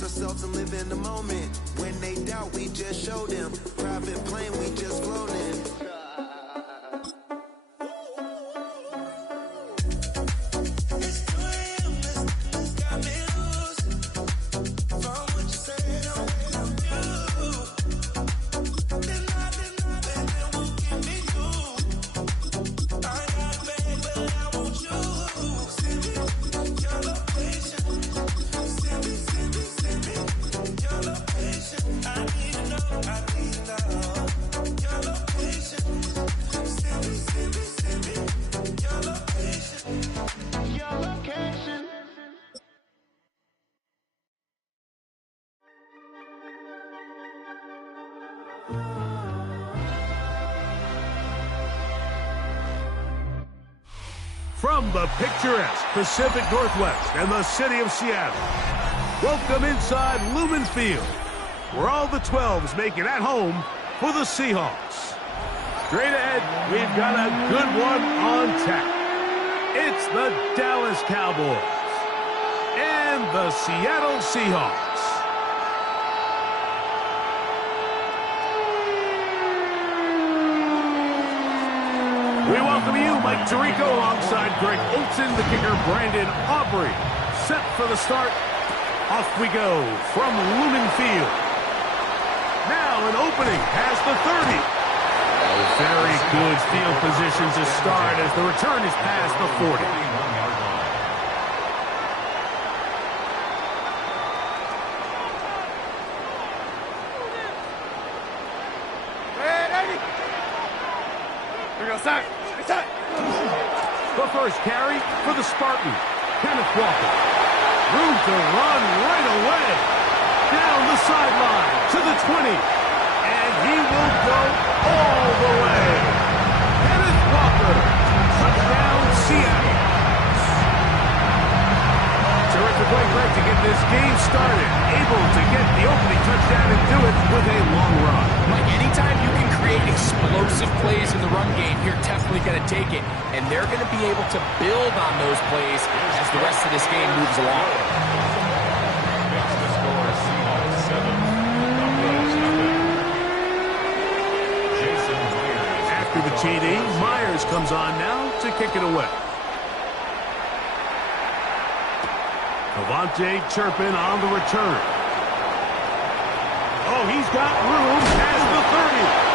lose ourselves and live in the moment. When they doubt, we just show them. Private plane, we just flown in. From the picturesque Pacific Northwest and the city of Seattle, welcome inside Lumen Field, where all the 12s make it at home for the Seahawks. Straight ahead, we've got a good one on tap. It's the Dallas Cowboys and the Seattle Seahawks. We welcome you, Mike Tirico, alongside Greg Olson, the kicker, Brandon Aubrey. Set for the start. Off we go from Lumen Field. Now an opening past the 30. A very good field position to start as the return is past the 40. The first carry for the Spartans, Kenneth Walker. Room to run right away. Down the sideline to the 20. And he will go all the way. Kenneth Walker. Touchdown, Seattle. Terrific way, Greg, to get this game started. Able to get the opening touchdown and do it with a long run. Mike, anytime you can create explosive plays in the run game, you're definitely going to take it. And they're going to be able to build on those plays as the rest of this game moves along. After the TD, Myers comes on now to kick it away. Avante Turpin on the return. Oh, he's got room past the 30.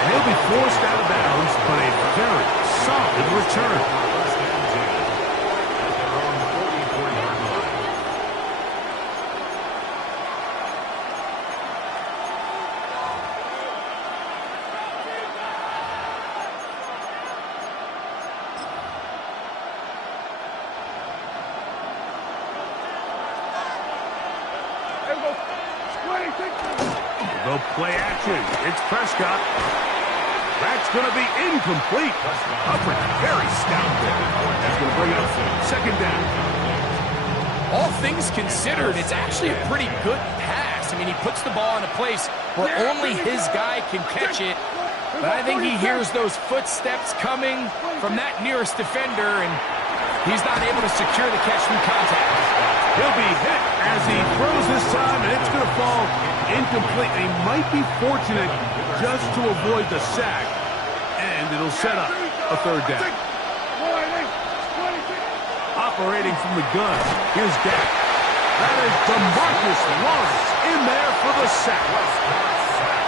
And he'll be forced out of bounds, but a very solid return. Go play action. It's Prescott. That's going to be incomplete. Hubbard very stout there. That's going to bring up second down. All things considered, it's actually a pretty good pass. I mean, he puts the ball in a place where only his guy can catch it. But I think he hears those footsteps coming from that nearest defender, and he's not able to secure the catch from contact. He'll be hit as he throws this time, and it's going to fall incomplete. He might be fortunate just to avoid the sack, and it'll set up a third down. Operating from the gun, here's Dak. That is DeMarcus Lawrence in there for the sack.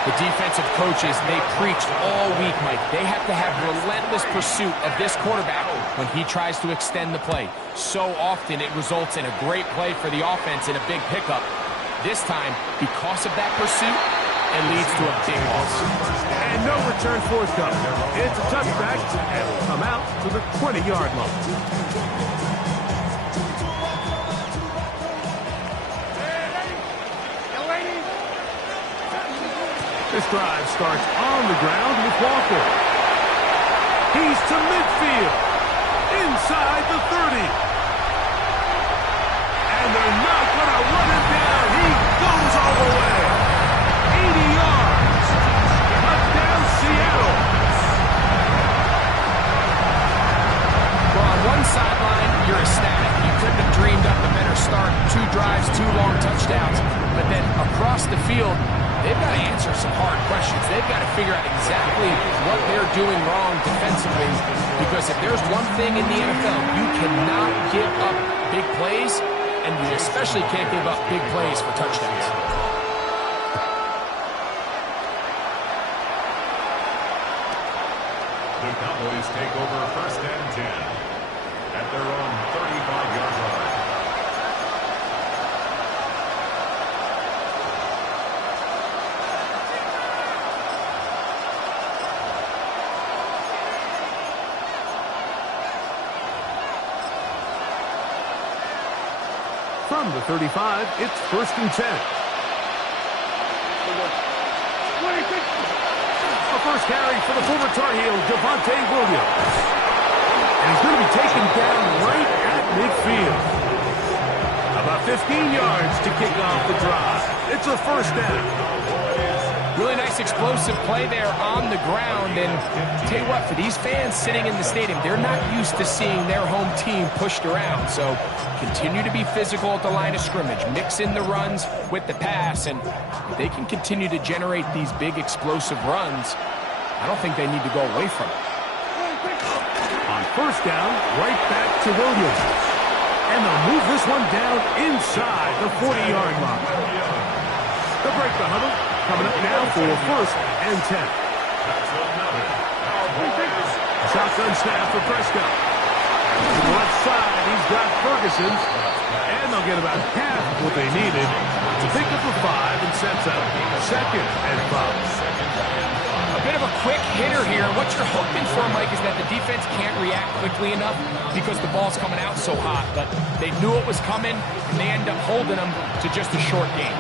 The defensive coaches, they preached all week, Mike. They have to have relentless pursuit of this quarterback when he tries to extend the play. So often it results in a great play for the offense and a big pickup. This time, because of that pursuit, it leads to a big loss. And no return forthcoming. It's a touchback, and will come out to the 20-yard line. This drive starts on the ground with Walker. He's to midfield, inside the 30. And they're not going to run him down. He goes all the way. 80 yards. Touchdown, Seattle. Well, on one sideline, you're ecstatic. You couldn't have dreamed up a better start. 2 drives, 2 long touchdowns. touchdowns, but then across the field, they've got to answer some hard questions. They've got to figure out exactly what they're doing wrong defensively, because if there's one thing in the NFL, you cannot give up big plays, and you especially can't give up big plays for touchdowns. The Cowboys take over 1st and 10 at their own 35-yard line. From the 35, it's 1st and 10. The first carry for the former Tar Heel, Javonte Williams. And he's going to be taken down right at midfield. About 15 yards to kick off the drive. It's a 1st down. Really nice explosive play there on the ground. And tell you what, for these fans sitting in the stadium, they're not used to seeing their home team pushed around. So continue to be physical at the line of scrimmage. Mix in the runs with the pass. And if they can continue to generate these big explosive runs, I don't think they need to go away from it. On 1st down, right back to Williams. And they'll move this one down inside the 40-yard line. They'll break the huddle. Coming up now for 1st and 10. Shotgun snap for Prescott. To the left side, he's got Ferguson. And they'll get about half what they needed to pick up a 5 and sets up 2nd and 5. A bit of a quick hitter here. What you're hoping for, Mike, is that the defense can't react quickly enough because the ball's coming out so hot. But they knew it was coming, and they end up holding them to just a short game.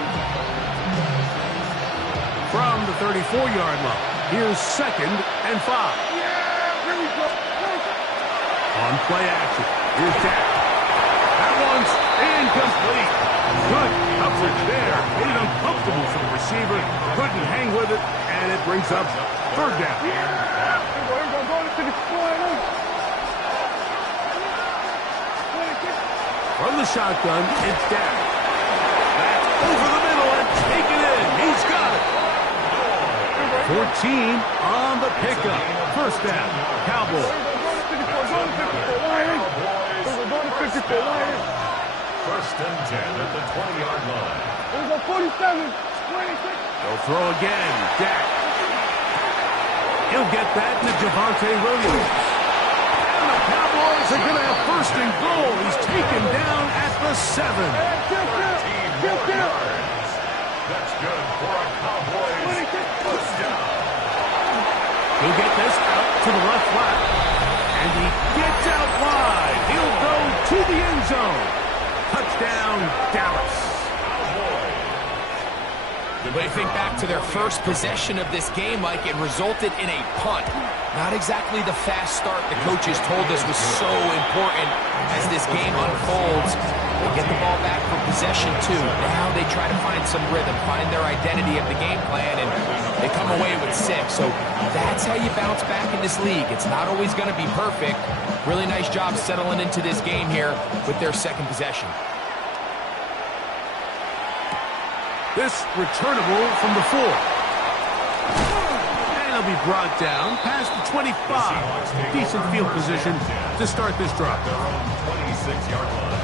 From the 34-yard line, here's 2nd and 5. On play action, here's Dak. That one's incomplete. Good coverage there. Made it uncomfortable for the receiver. Couldn't hang with it, and it brings up 3rd down. From the shotgun, it's Dak. That's over the middle and taken in. He's got it. 14 on the pickup. 1st down, Cowboys. 1st and 10 at the 20-yard line. They'll throw again. Dak. He'll get that to Javonte Williams. And the Cowboys are going to have 1st and goal. He's taken down at the 7. 13 yards. That's good for a Cowboys first down. He'll get this out to the left flat. And he gets out wide. He'll go to the end zone. Touchdown, Dallas. When you think back to their first possession of this game, Mike, it resulted in a punt. Not exactly the fast start the coaches told us was so important as this game unfolds. They get the ball back for possession, too. Now they try to find some rhythm, find their identity of the game plan, and they come away with 6. So that's how you bounce back in this league. It's not always going to be perfect. Really nice job settling into this game here with their 2nd possession. This returnable from the 4. And he'll be brought down past the 25. Decent field position to start this drive. Their own 26-yard line.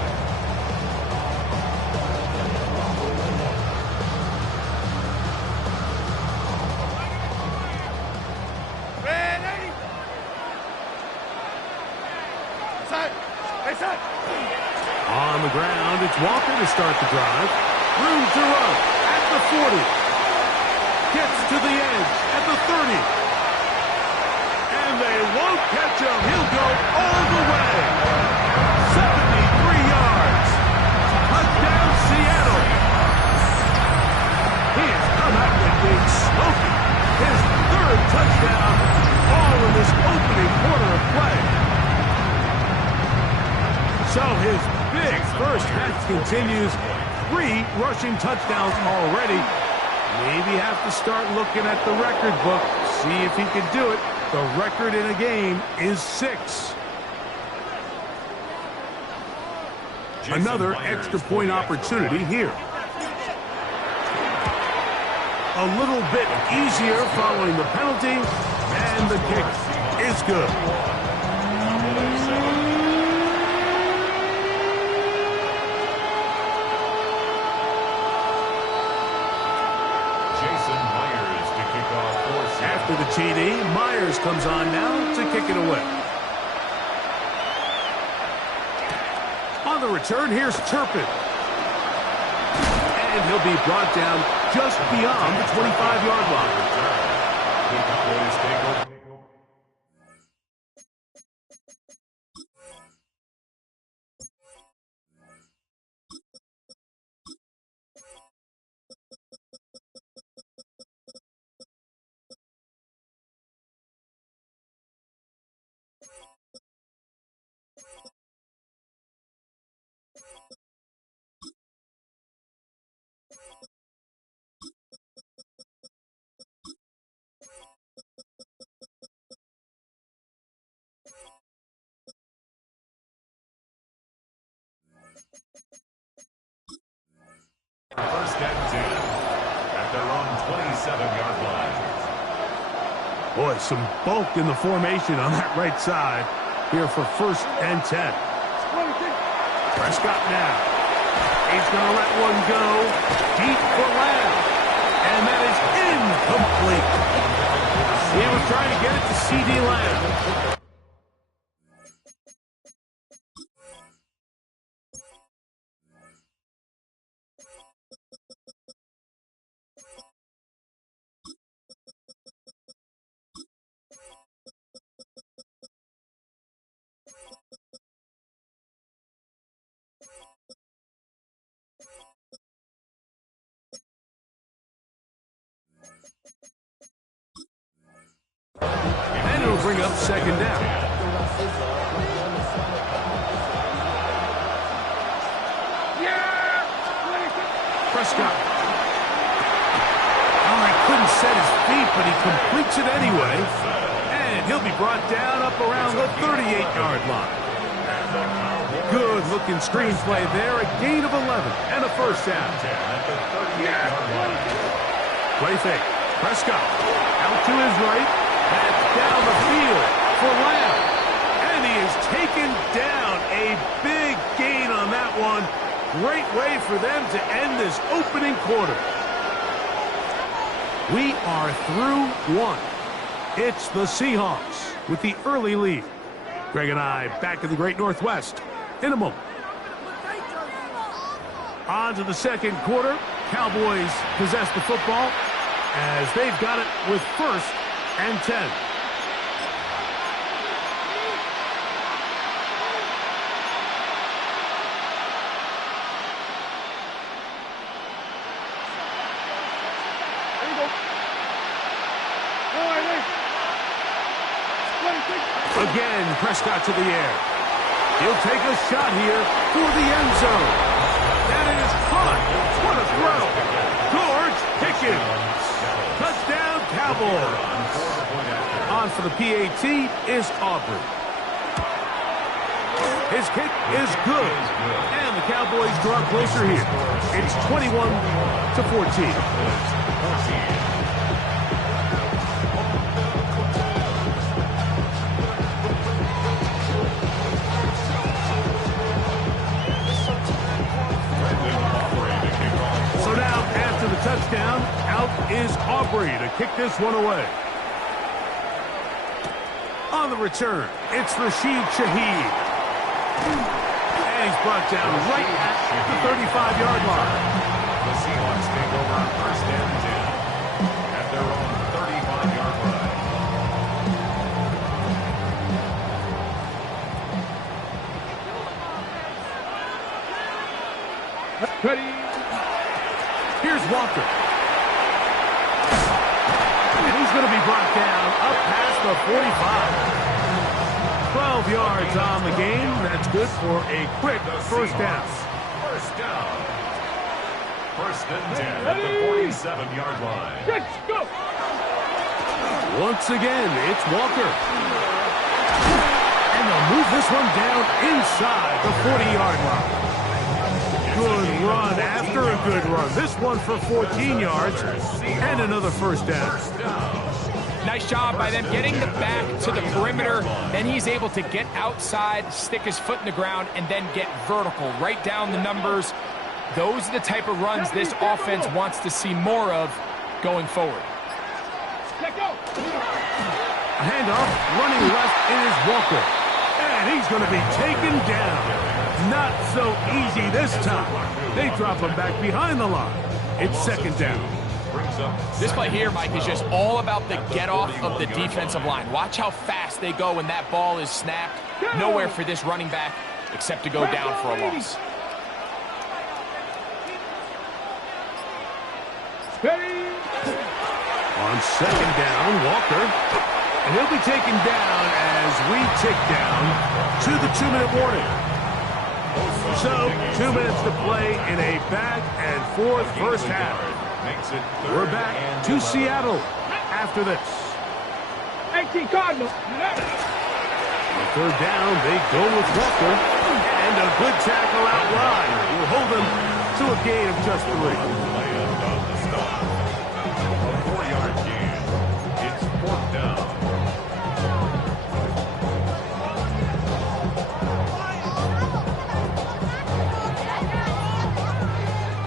On the ground, it's Walker to start the drive. Room to run at the 40. Gets to the edge at the 30. And they won't catch him. He'll go all the way. 73 yards. Touchdown, Seattle. He has come out the gate smoking. His 3rd touchdown, all in this opening quarter of play. So his big first half continues. 3 rushing touchdowns already. Maybe have to start looking at the record book. See if he can do it. The record in a game is 6. Another extra point opportunity here. a little bit easier following the penalty, and the kick is good. After the TD, Myers comes on now to kick it away. On the return, here's Turpin. And he'll be brought down just beyond the 25-yard line. First and 10 at their own 27-yard line. Boy, some bulk in the formation on that right side here for first and 10. Prescott now. He's going to let one go deep for Lamb. And that is incomplete. He was trying to get it to C.D. Lamb. And it'll bring up second down. Prescott. Oh, he couldn't set his feet, but he completes it anyway. And he'll be brought down up around the 38-yard line. Good-looking screenplay there. A gain of 11 and a first down. Play fake. Prescott out to his right. That's down the field for Lamb. And he is taken down. A big gain on that one. Great way for them to end this opening quarter. We are through one. It's the Seahawks with the early lead. Greg and I back in the Great Northwest in a moment. On to the second quarter. Cowboys possess the football as they've got it with first and 10. Again, Prescott to the air. He'll take a shot here for the end zone. And it is caught. What a throw. George Pickens. Touchdown, Cowboys. On for the PAT is Aubrey. His kick is good. And the Cowboys draw closer here. It's 21-14. Touchdown. Out is Aubrey to kick this one away. On the return, it's Rashid Shaheed. And he's brought down right at the 35-yard line. The Seahawks take over first and 10 at their own 35-yard line. Ready? Here's Walker. And he's going to be brought down up past the 45. 12 yards on the game. That's good for a quick first down. First down. First and 10 at the 47-yard line. Let's go. Once again, it's Walker. And they'll move this one down inside the 40-yard line. Good run after a good run. This one for 14 yards and another first down. Nice job by them getting the back to the perimeter. Then he's able to get outside, stick his foot in the ground, and then get vertical. Right down the numbers. Those are the type of runs this offense wants to see more of going forward. A handoff, running left is Walker. And he's going to be taken down. Not so easy this time. They drop him back behind the line. It's second down. This play here, Mike, is just all about the get-off of the defensive line. Watch how fast they go when that ball is snapped. Nowhere for this running back except to go down for a loss. On second down, Walker. And he'll be taken down as we tick down to the 2-minute warning. So, 2 minutes to play in a back-and-forth first half. We're back to Seattle after this. 18 Cardinals. On third down, they go with Walker. And a good tackle out wide will hold them to a gain of just 3.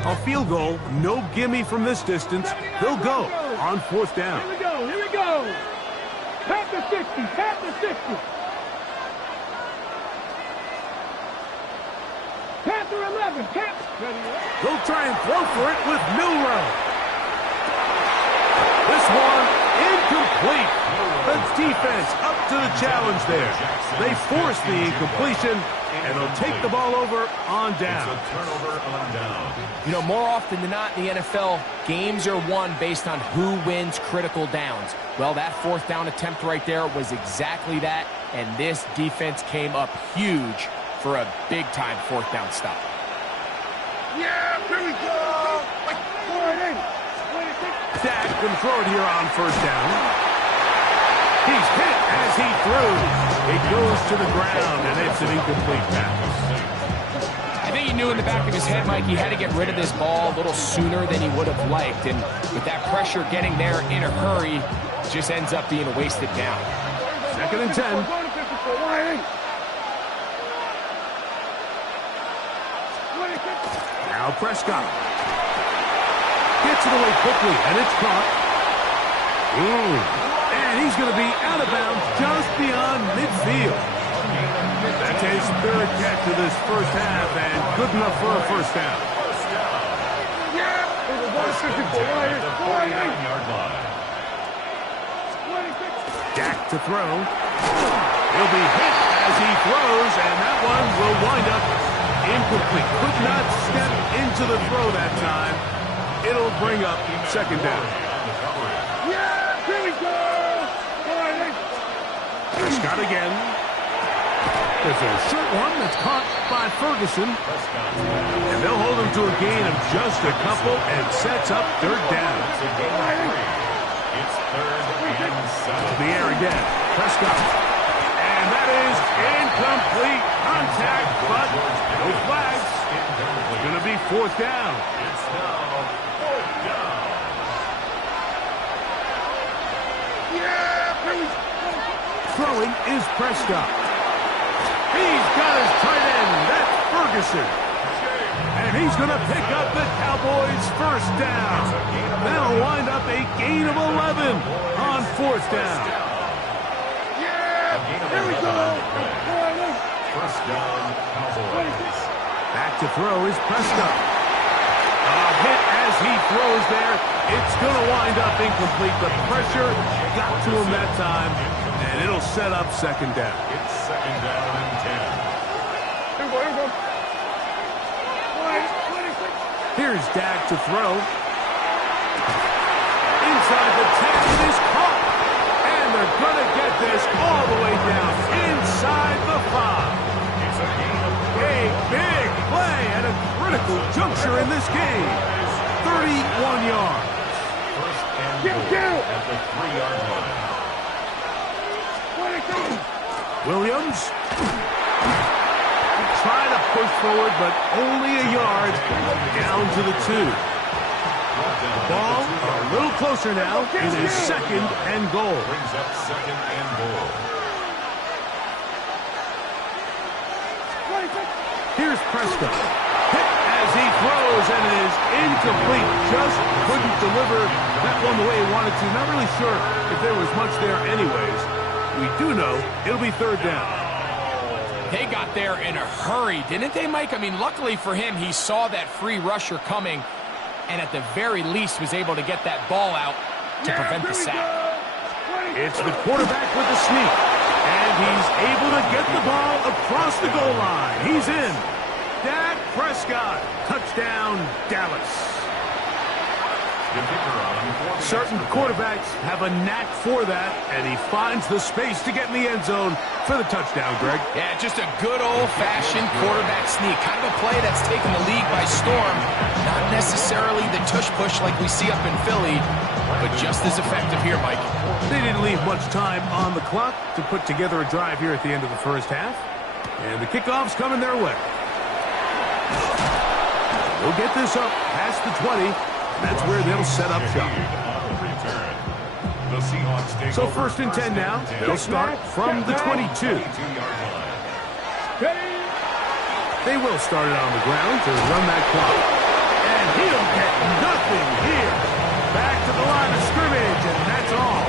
A field goal, no gimme from this distance. They'll go on fourth down. Here we go. Tap the 60, tap the 60. Tap the 11, tap. They'll try and throw for it with Milrow. This one incomplete. The defense up to the challenge there. They force the incompletion, and they'll take the ball over on down. You know, more often than not in the NFL, games are won based on who wins critical downs. Well, that fourth down attempt right there was exactly that, and this defense came up huge for a big-time fourth down stop. Yeah, here we go. Dak can throw it here on first down. He's hit as he throws. It goes to the ground, and it's an incomplete pass. I think he knew in the back of his head, Mike, he had to get rid of this ball a little sooner than he would have liked. And with that pressure getting there in a hurry, it just ends up being a wasted down. Second and 10. Now Prescott. Gets it away quickly, and it's caught. And he's going to be out of bounds just beyond midfield. That's his third catch of this first half, and good enough for a first down. Dak to throw. He'll be hit as he throws, and that one will wind up incomplete. Could not step into the throw that time. It'll bring up second down. Yeah, here we go. Prescott again. There's a short one that's caught by Ferguson. And they'll hold him to a gain of just a couple and sets up third down. It's third and 7. To the air again. Prescott. And that is incomplete contact, but no flags. It's going to be fourth down. It's now fourth down. Throwing is Prescott. He's got his tight end. That's Ferguson. And he's going to pick up the Cowboys' first down. That'll wind up a gain of 11 on fourth down. Here we go. First down, Cowboys. Back to throw is Prescott. A hit as he throws there. It's going to wind up incomplete. The pressure got to him that time, and it'll set up second down. It's second down and 10. Here's Dak to throw. Inside the 10, it is caught. And they're going to get this all the way down inside the 5. A big play at a critical juncture in this game. 31 yards. First and goal at the 3-yard line. Williams. try to push forward, but only a yard down to the 2. The ball a little closer now. It is 2nd and goal. Brings up 2nd and goal. Here's Prescott. Hit as he throws, and it is incomplete. Just couldn't deliver that one the way he wanted to. Not really sure if there was much there anyways. We do know it'll be 3rd down. They got there in a hurry, didn't they, Mike? I mean, luckily for him, he saw that free rusher coming, and at the very least was able to get that ball out to prevent the sack. It's the quarterback with the sneak, and he's able to get the ball across the goal line. He's in. Dak Prescott, touchdown, Dallas. Certain quarterbacks have a knack for that, and he finds the space to get in the end zone for the touchdown, Greg. Yeah, just a good old-fashioned quarterback sneak. Kind of a play that's taken the league by storm. Not necessarily the tush-push like we see up in Philly, but just as effective here, Mike. They didn't leave much time on the clock to put together a drive here at the end of the first half. And the kickoff's coming their way. They'll get this up past the 20. That's where they'll set up shop. So 1st and 10 now. They'll start from the 22. They will start it on the ground to run that clock. And he'll get nothing here. Back to the line of scrimmage, and that's all.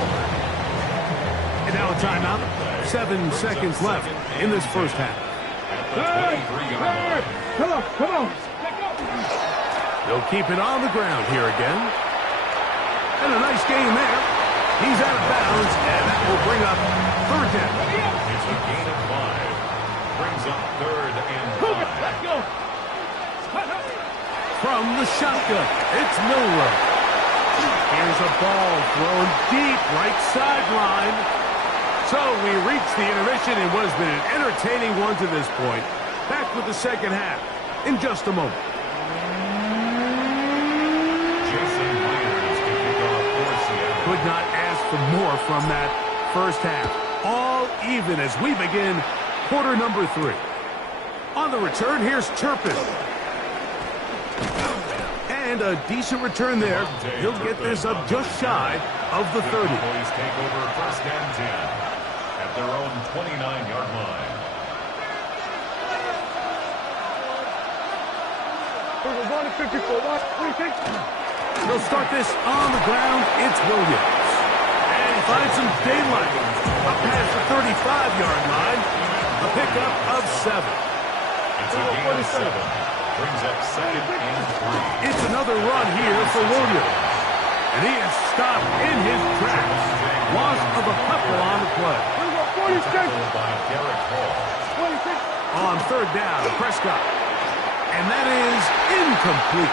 And now a timeout. 7 seconds left in this first half. Come on. They'll keep it on the ground here again. And a nice game there. He's out of bounds, and that will bring up 3rd down. It's a gain of 5. Brings up 3rd and 5. Let's go. From the shotgun, it's Milrow. Here's a ball thrown deep right sideline. So we reach the intermission in what has been an entertaining one to this point. Back with the second half in just a moment. Could not ask for more from that first half. All even as we begin quarter number 3. On the return, here's Turpin. And a decent return there. He'll get this up just shy of the 30. Boys take over 1st and 10 at their own 29-yard line. They'll start this on the ground. It's Williams. And finds some daylight. Up past the 35-yard line. A pickup of 7. It's a gain of 7. Brings up 2nd and 3. It's another run here for Williams. And he is stopped in his tracks. Loss of a couple on the play. Tackled by Garrett Hall. On 3rd down, Prescott. And that is incomplete.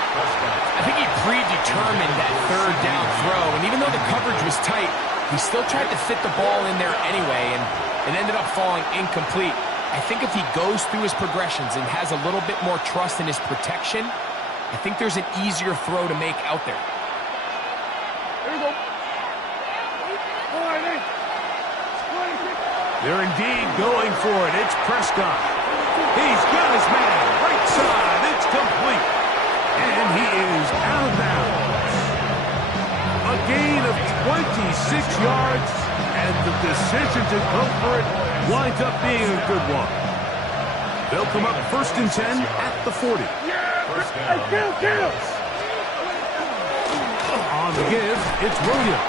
I think he predetermined that 3rd down throw, and even though the coverage was tight, he still tried to fit the ball in there anyway, and it ended up falling incomplete. I think if he goes through his progressions and has a little bit more trust in his protection, I think there's an easier throw to make out there. They're indeed going for it. It's Prescott. He's got his man. Right side. It's complete. And he is out of bounds. A gain of 26 yards, and the decision to go for it winds up being a good one. They'll come up 1st and 10 at the 40. On the give, it's Williams.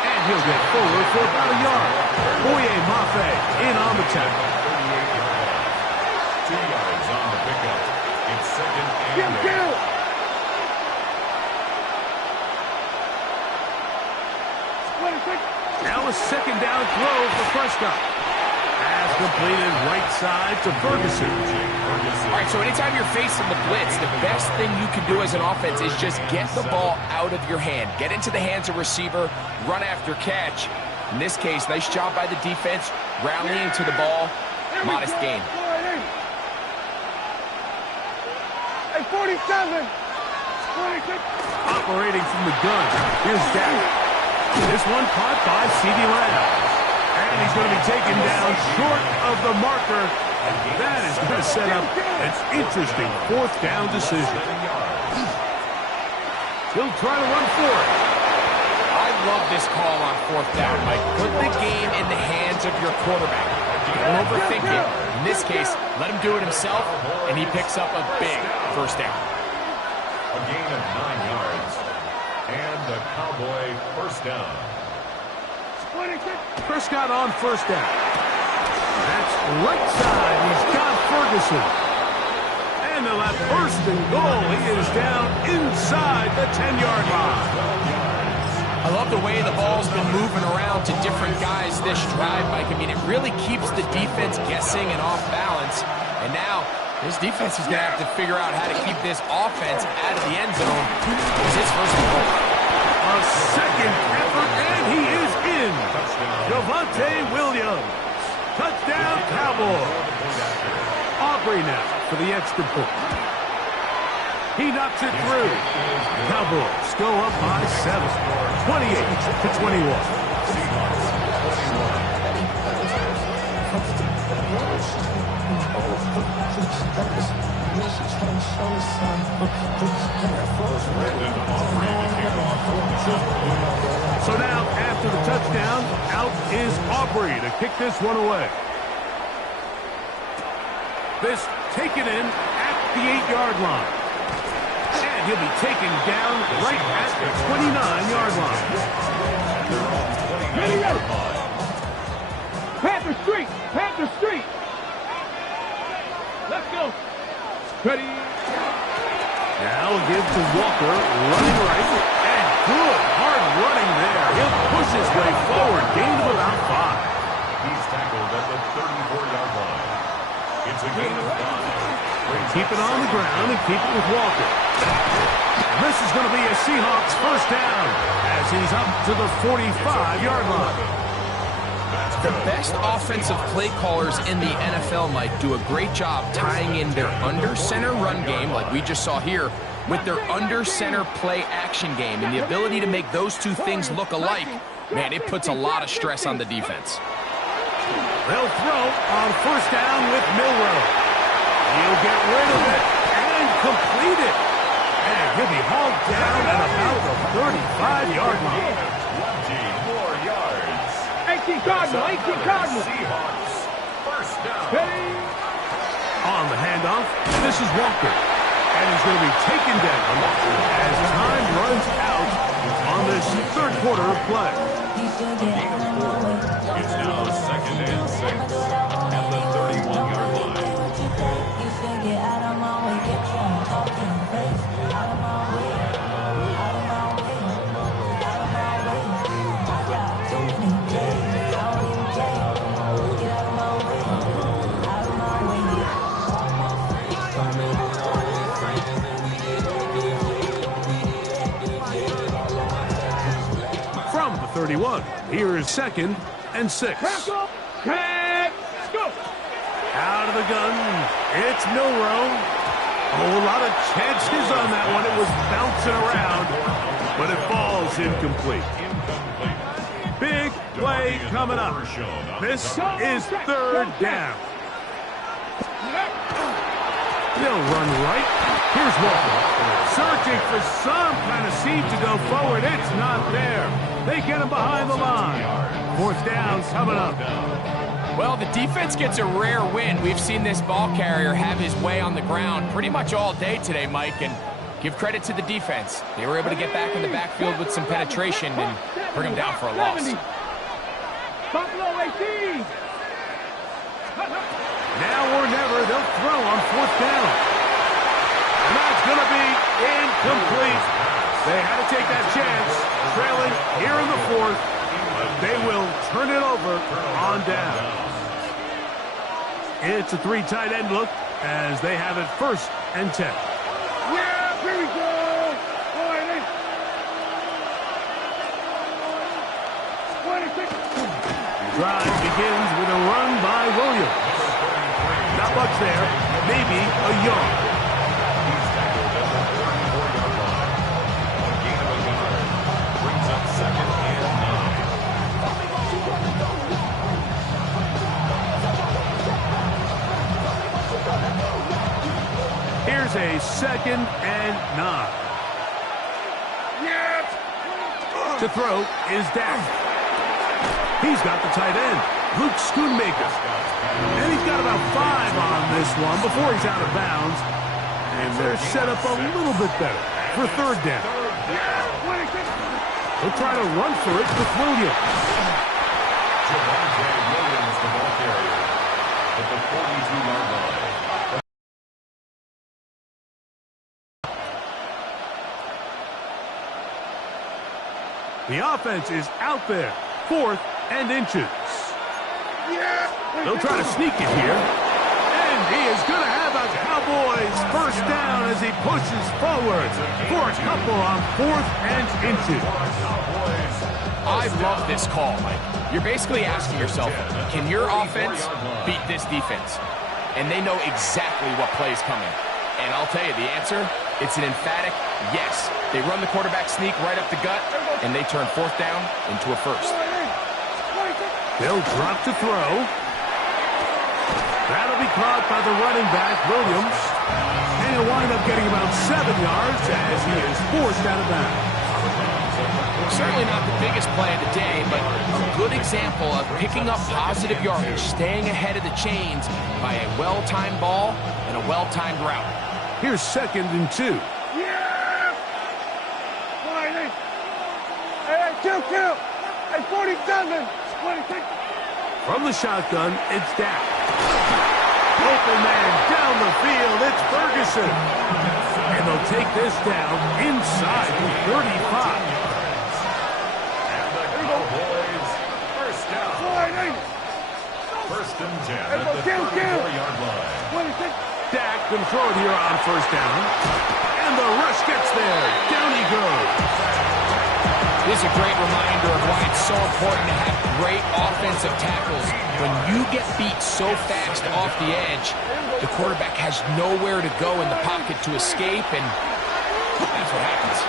And he'll get forward for about a yard. Boye Mafe in on the tackle. 2 yards on the pickup. It's 2nd and 8. Now a 2nd down throw for Prescott. Pass completed right side to Ferguson. All right, so anytime you're facing the blitz, the best thing you can do as an offense is just get the ball out of your hand. Get into the hands of receiver, run after catch. In this case, nice job by the defense, rallying to the ball. Modest gain. 47. 26. Operating from the gun. Here's Dak. This one caught by C.D. Lamb. And he's going to be taken down short of the marker. That is going to set up an interesting fourth down decision. He'll try to run for it. I love this call on fourth down, Mike. Put the game in the hands of your quarterback. Don't overthink it. In this case, let him do it himself, and he picks up a big first down. A gain of 9 yards. And the Cowboy first down. Prescott on first down. That's right side. He's got Ferguson. And they'll have first and goal. He is down inside the 10-yard line. I love the way the ball's been moving around to different guys this drive, Mike. I mean, it really keeps the defense guessing and off balance. And now, this defense is going to have to figure out how to keep this offense out of the end zone. It's his first and goal. A second effort, and he is in. Javonte Williams. Touchdown, Cowboys. Aubrey now for the extra point. He knocks it through. Cowboys go up by 7, 28-21. So now, after the touchdown, out is Aubrey to kick this one away. This taken in at the 8-yard line. And he'll be taken down right at the 29-yard line. Panther Street! Panther Street! Let's go! Ready? Now give to Walker, running right, and good hard running there. He'll push his way forward, gain of about 5. He's tackled at the 34-yard line. It's a gain of 5. Keep it on the ground and keep it with Walker. This is going to be a Seahawks first down as he's up to the 45-yard line. The best offensive play callers in the NFL, Mike, do a great job tying in their under-center run game, like we just saw here, with their under-center play action game. And the ability to make those two things look alike, man, it puts a lot of stress on the defense. They'll throw on first down with Milroe. He'll get rid of it and complete it. And he'll be hauled down at about the 35-yard line. 20 more yards. 18 Cardinal, 18 Cardinal. Seahawks first down. Ready? On the handoff, this is Walker. And he's going to be taken down as time runs out on this third quarter of play. It's now 2nd and 6 at the 31-yard line. From the 31, here is 2nd and 6. Let's go! Out of the gun, it's Milroe. A lot of chances on that one. It was bouncing around, but it falls incomplete. Big play coming up. This is third down. They'll run right. Here's Walker. Searching for some kind of seam to go forward. It's not there. They get him behind the line. Fourth down coming up. Well, the defense gets a rare win. We've seen this ball carrier have his way on the ground pretty much all day today, Mike, and give credit to the defense. They were able to get back in the backfield with some penetration and bring him down for a loss. Buffalo 18. Now or never, they'll throw on fourth down. And that's going to be incomplete. They had to take that chance, trailing here in the fourth. They will turn it over on down. It's a 3 tight end look as they have it 1st and 10. Yeah, here we go. 26. Drive begins with a run by Williams. Not much there, maybe a yard. He's tackled at the 34-yard line. A gain of a yard brings up 2nd and 9. 2nd and 9. To throw is Dak. He's got the tight end, Luke Schoonmaker. And he's got about 5 on this one before he's out of bounds. And they're set up a little bit better for 3rd down. He'll try to run for it with Williams. Williams, the ball carrier, at the 42-yard line. The offense is out there, 4th and inches. They'll try to sneak it here. And he is going to have a Cowboys 1st down as he pushes forward for a couple on 4th and inches. I love this call, Mike. You're basically asking yourself, can your offense beat this defense? And they know exactly what play is coming. And I'll tell you the answer, it's an emphatic yes. They run the quarterback sneak right up the gut, and they turn 4th down into a 1st. They'll drop to throw. That'll be caught by the running back, Williams. And he'll wind up getting about 7 yards as he is forced out of bounds. Certainly not the biggest play of the day, but a good example of picking up positive yardage, staying ahead of the chains by a well-timed ball and a well-timed route. Here's 2nd and 2. Kill. Hey, 47. 26. From the shotgun, it's Dak. Open man down the field, it's Ferguson. And they'll take this down inside the 35. And the Cowboys, 1st down. 1st and 10 at the 34-yard line. 26. Dak can throw it here on 1st down. And the rush gets there. Down he goes. This is a great reminder of why it's so important to have great offensive tackles. When you get beat so fast off the edge, the quarterback has nowhere to go in the pocket to escape, and that's what happens.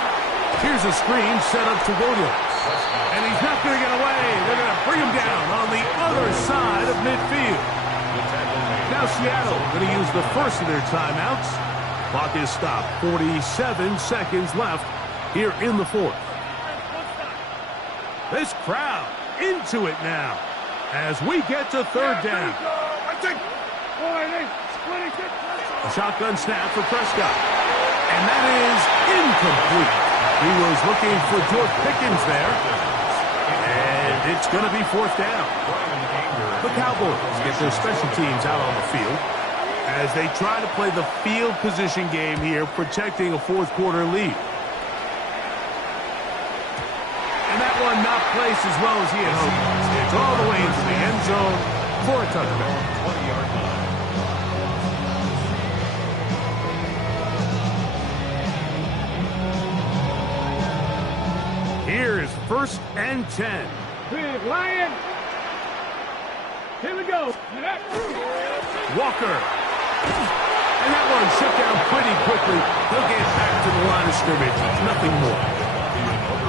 Here's a screen set up to Williams. And he's not going to get away. They're going to bring him down on the other side of midfield. Now Seattle going to use the first of their timeouts. Clock is stopped. 47 seconds left here in the 4th. This crowd into it now as we get to 3rd down. A shotgun snap for Prescott. And that is incomplete. He was looking for George Pickens there. And it's going to be 4th down. The Cowboys get their special teams out on the field as they try to play the field position game here, protecting a 4th quarter lead. And that one not placed as well as he had hoped. It's all the way into the end zone for a touchdown. 20-yard line. Here's 1st and 10. Big Lion. Here we go. Walker. And that one shut down pretty quickly. He'll get back to the line of scrimmage. Nothing more.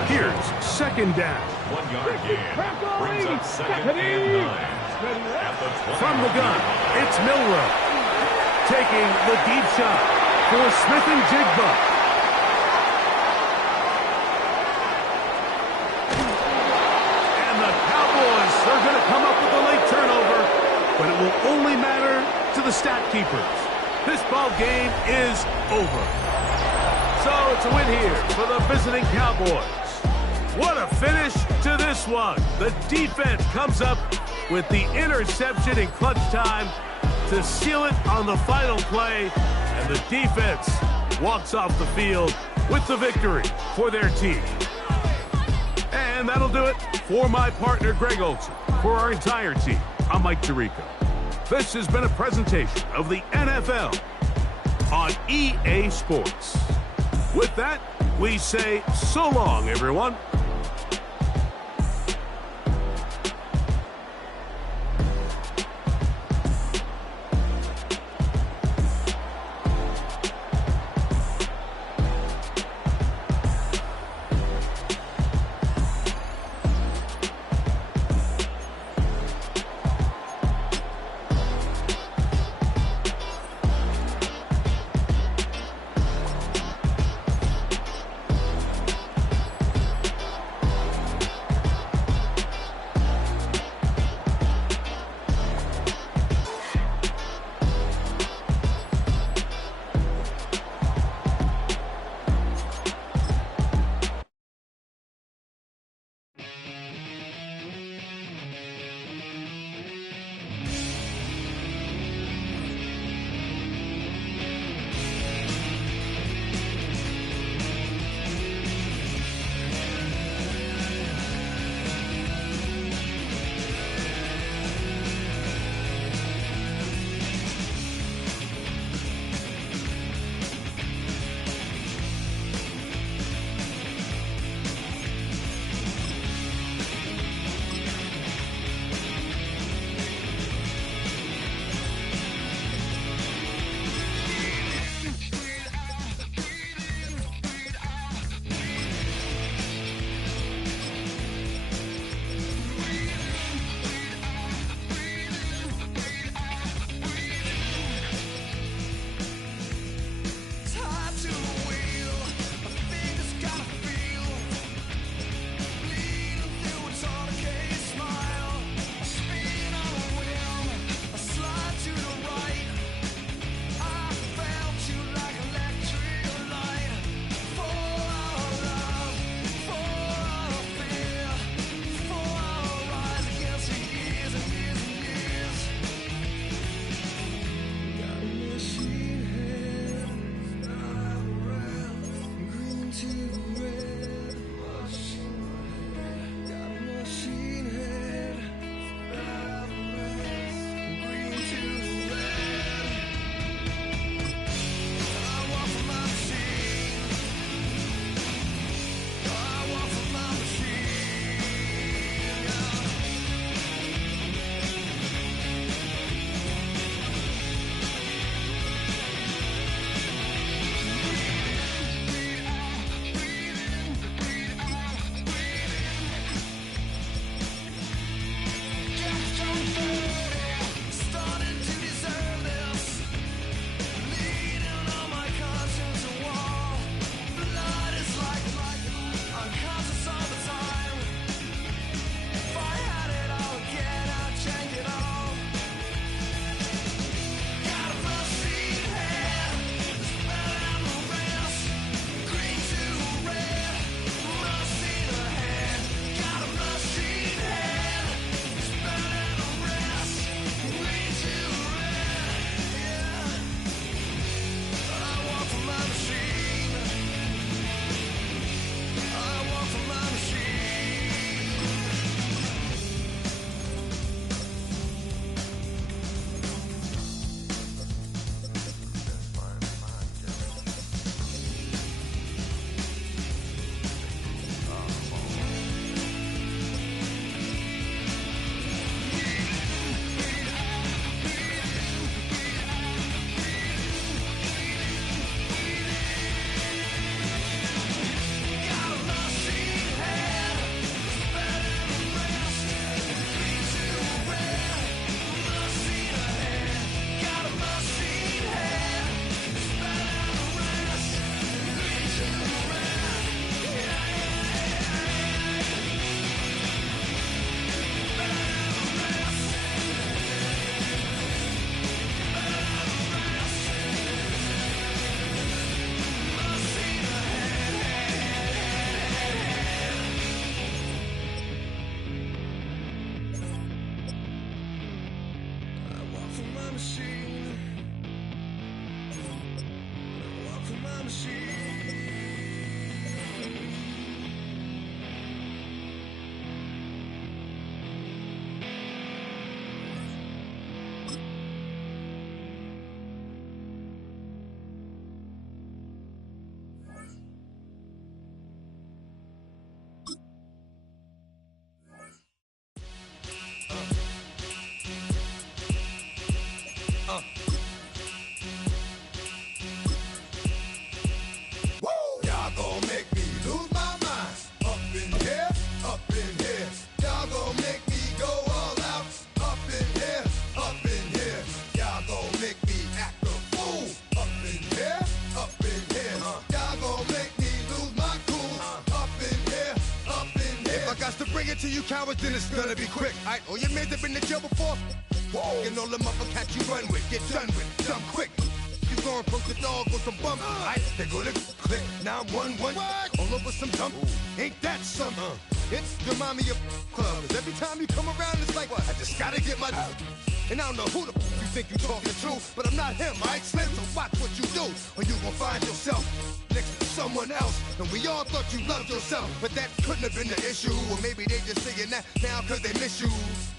Here's 2nd down. 1-yard gain. Brings up 2nd and 9. From the gun, it's Milrow. Taking the deep shot for Smith and Jigba. And the Cowboys are going to come up with a late turnover, but it will only matter to the stat keepers. This ball game is over. So it's a win here for the visiting Cowboys. What a finish to this one. The defense comes up with the interception in clutch time to seal it on the final play. And the defense walks off the field with the victory for their team. And that'll do it for my partner, Greg Olson. For our entire team, I'm Mike Tirico. This has been a presentation of the NFL on EA Sports. With that, we say so long, everyone. to you cowards, then it's gonna be quick. All right, all your men have been to jail before. Whoa. And all them other cats you run with, get done with, dumb quick. You going from the dog with some bump. All right, they're gonna click 911. All over some dump. Ain't that something? It's remind me of club. 'Cause every time you come around, it's like, I just gotta get my. And I don't know who the you think you talking to, but I'm not him, right, Slim? So watch what you do, or you gon' find yourself next to someone else. And we all thought you loved yourself, but that couldn't have been the issue. Or maybe they just saying that now cause they miss you.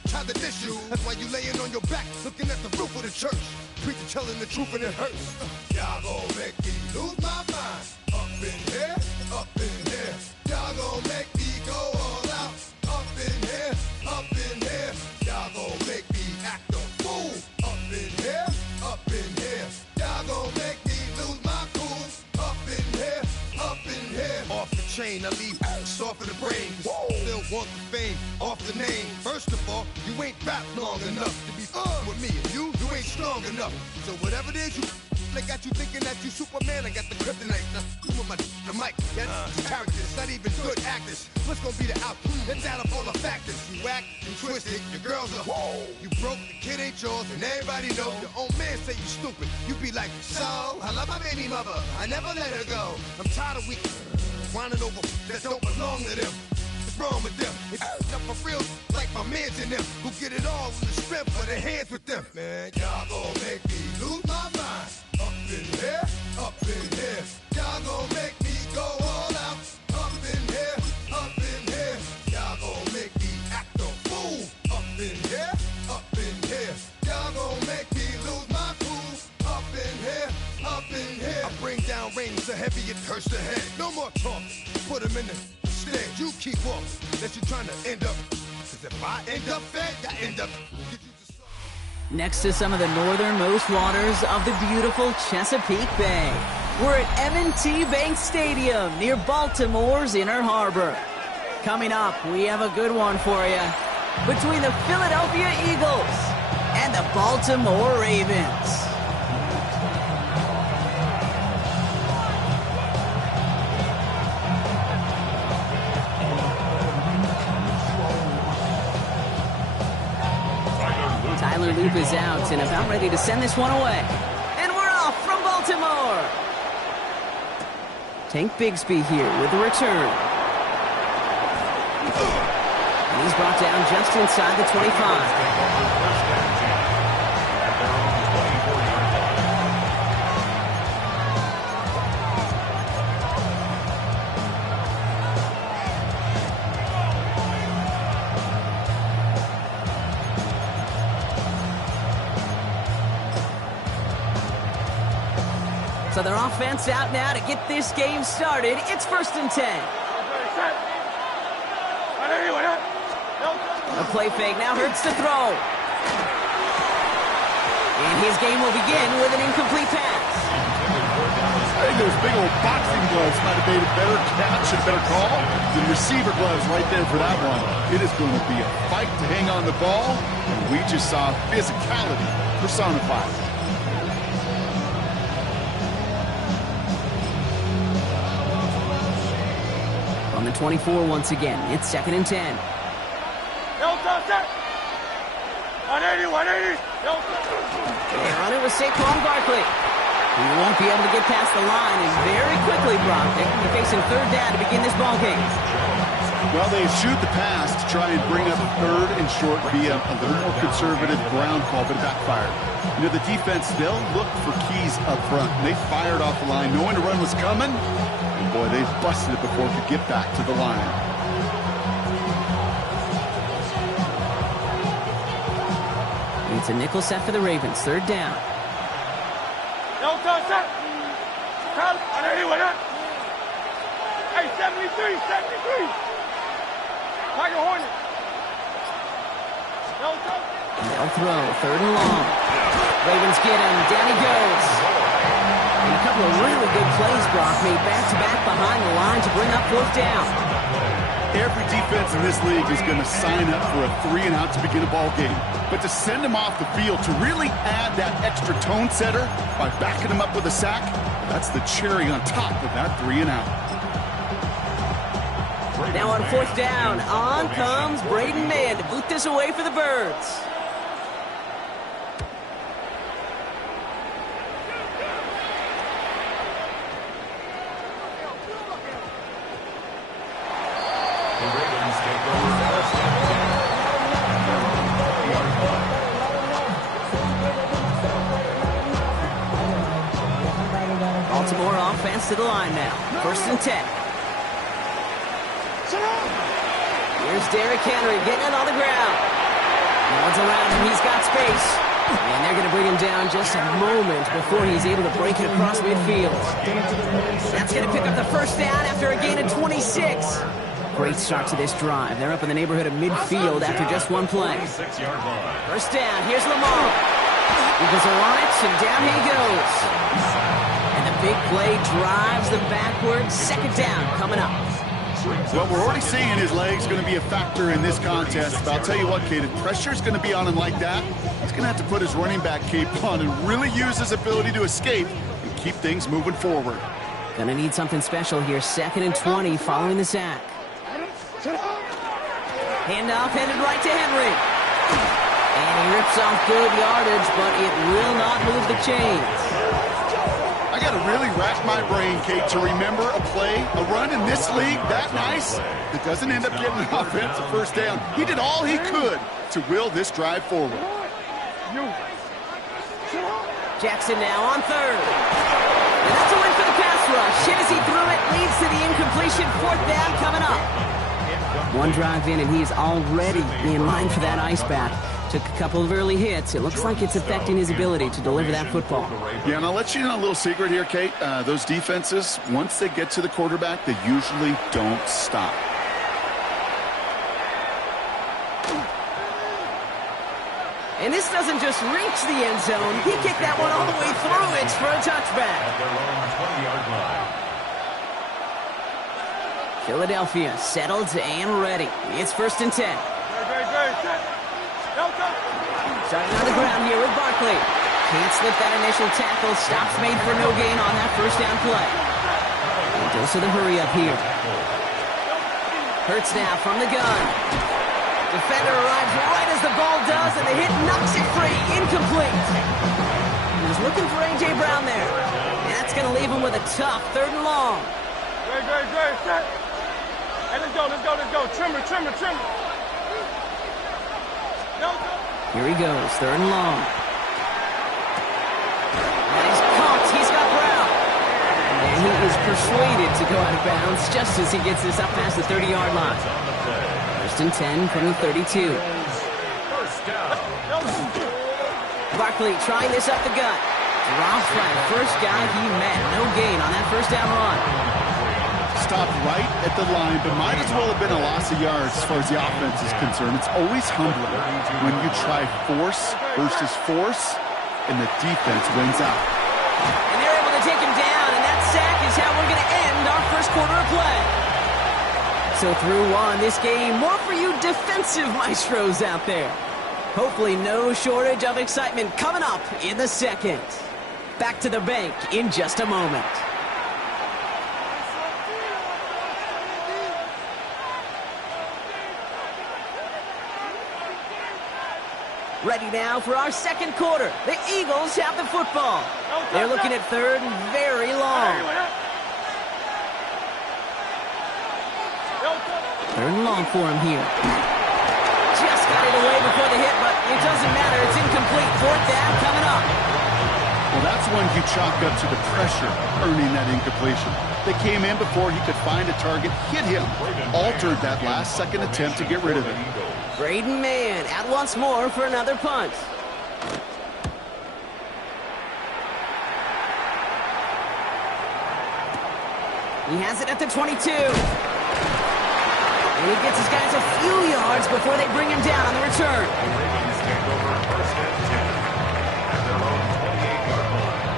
Tried to diss you, that's why you laying on your back, looking at the roof of the church. Preacher telling the truth and it hurts. Y'all gon' make me lose my mind. Up in here, up in here. Y'all gon' make me go all out. Up in here, up in here. Y'all gon' make me act a fool. Up in here, up in here. Y'all gon' make me lose my cool. Up in here, up in here. Off the chain, I leave soft in the brain. Still want the fame, off the name. First of all, you ain't rap long enough to be with me. And you ain't strong enough. So whatever it is you they got you thinking that you Superman. I got the kryptonite. Now, with the mic. That's characters, not even good actors. What's gonna be the outcome? It's out of all the factors. You whack, you twisted, your girls are you broke, the kid ain't yours, and everybody know. Your own man say you stupid. You be like, so, I love my baby mother. I never let her go. I'm tired of weak whining over that don't belong to them. What's wrong with them? It's up for real, like my mans in them, who get it all in the strength of their hands with them. Man, y'all gon' make me lose my mind. Up in here, up in here. Y'all gon' make me go all out. Up in here, up in here. Y'all gon' make me act a fool. Up in here, up in here. Y'all gon' make me lose my cool. Up in here, up in here. I bring down rain so heavy it hurts the head. No more talk, put them in the stand. You keep off, unless you're trying to end up. Cause if I end up fed, I end up. Next to some of the northernmost waters of the beautiful Chesapeake Bay, we're at M&T Bank Stadium near Baltimore's Inner Harbor. Coming up, we have a good one for you between the Philadelphia Eagles and the Baltimore Ravens. Tyler Loop is out and about ready to send this one away. And we're off from Baltimore. Tank Bigsby here with the return. And he's brought down just inside the 25. So their offense out now to get this game started. It's 1st and 10. A play fake now hurts the throw. And his game will begin with an incomplete pass. I think those big old boxing gloves might have made a better catch and better call. The receiver gloves right there for that one. It is going to be a fight to hang on the ball, and we just saw physicality personified. On the 24 once again, it's 2nd and 10. They run it with Saquon Barkley. He won't be able to get past the line, and very quickly, Brock, they can be facing 3rd down to begin this ball game. Well, they shoot the pass to try and bring up 3rd and short via a little more conservative ground call, but it backfired. You know, the defense, they'll look for keys up front. They fired off the line knowing the run was coming. Boy, they busted it before it could get back to the line. It's a nickel set for the Ravens. 3rd down. Hey, 73. Tiger Hornet. And they'll throw. 3rd and long. Ravens get him. Down he goes. And a couple of really good plays, Brock, made back-to-back behind the line to bring up 4th down. Every defense in this league is going to sign up for a 3-and-out to begin a ball game. But to send them off the field, to really add that extra tone setter by backing them up with a sack, that's the cherry on top of that 3-and-out. Now on 4th down, on comes Random-Madden to boot this away for the Birds. The Ravens take over first and 10. Baltimore offense to the line now. 1st and 10. Here's Derrick Henry getting it on the ground. No one's around him. He's got space. And they're going to bring him down just a moment before he's able to break it across midfield. That's going to pick up the 1st down after a gain of 26. Great start to this drive. They're up in the neighborhood of midfield after just one play. 1st down. Here's Lamar. Eagles are on it, and down he goes. And the big play drives them backwards. 2nd down coming up. Well, we're already seeing his legs going to be a factor in this contest. But I'll tell you what, Kate, if pressure's going to be on him like that, he's going to have to put his running back cape on and really use his ability to escape and keep things moving forward. Gonna need something special here. 2nd and 20 following the sack. Handoff headed right to Henry. And he rips off good yardage, but it will not move the chains. I got to really rack my brain, Kate, to remember a play, a run in this league that nice that doesn't end up getting an offensive 1st down. He did all he could to will this drive forward. Jackson now on 3rd. And that's a win for the pass rush. Shinsey threw it, leads to the incompletion. 4th down coming up. One drive in, and he is already in line for that ice bath. Took a couple of early hits. It looks like it's affecting his ability to deliver that football. Yeah, and I'll let you know a little secret here, Kate. Those defenses, once they get to the quarterback, they usually don't stop. And this doesn't just reach the end zone. He kicked that one all the way through it for a touchback. At their own 20-yard line. Philadelphia settled and ready. It's 1st and 10. Starting on the ground here with Barkley. Can't slip that initial tackle. Stops made for no gain on that 1st down play. And goes to the hurry up here. Hurts now from the gun. Defender arrives right as the ball does, and the hit knocks it free. Incomplete. He was looking for A.J. Brown there. And that's going to leave him with a tough 3rd and long. Set. Hey, let's go. Trimmer. Here he goes, 3rd and long. And he's pumped. He's got Brown. And he is persuaded to go out of bounds just as he gets this up past the 30-yard line. 1st and 10 from the 32. Barkley trying this up the gut. Drops right. 1st guy he met. No gain on that 1st down run. Stopped right at the line, but might as well have been a loss of yards as far as the offense is concerned. It's always humbling when you try force versus force, and the defense wins out. And they're able to take him down, and that sack is how we're going to end our 1st quarter of play. So through one, this game, more for you defensive maestros out there. Hopefully no shortage of excitement coming up in the 2nd. Back to the bank in just a moment. Ready now for our 2nd quarter. The Eagles have the football. They're looking at 3rd and very long. 3rd and long for him here. Just got it away before the hit, but it doesn't matter. It's incomplete. 4th down coming up. Well, that's one you chalk up to the pressure earning that incompletion. They came in before he could find a target, hit him, altered that last-second attempt to get rid of it. Random-Madden out once more for another punt. He has it at the 22. And he gets his guys a few yards before they bring him down on the return. The Ravens take over 1st and 10 at their own 28-yard line.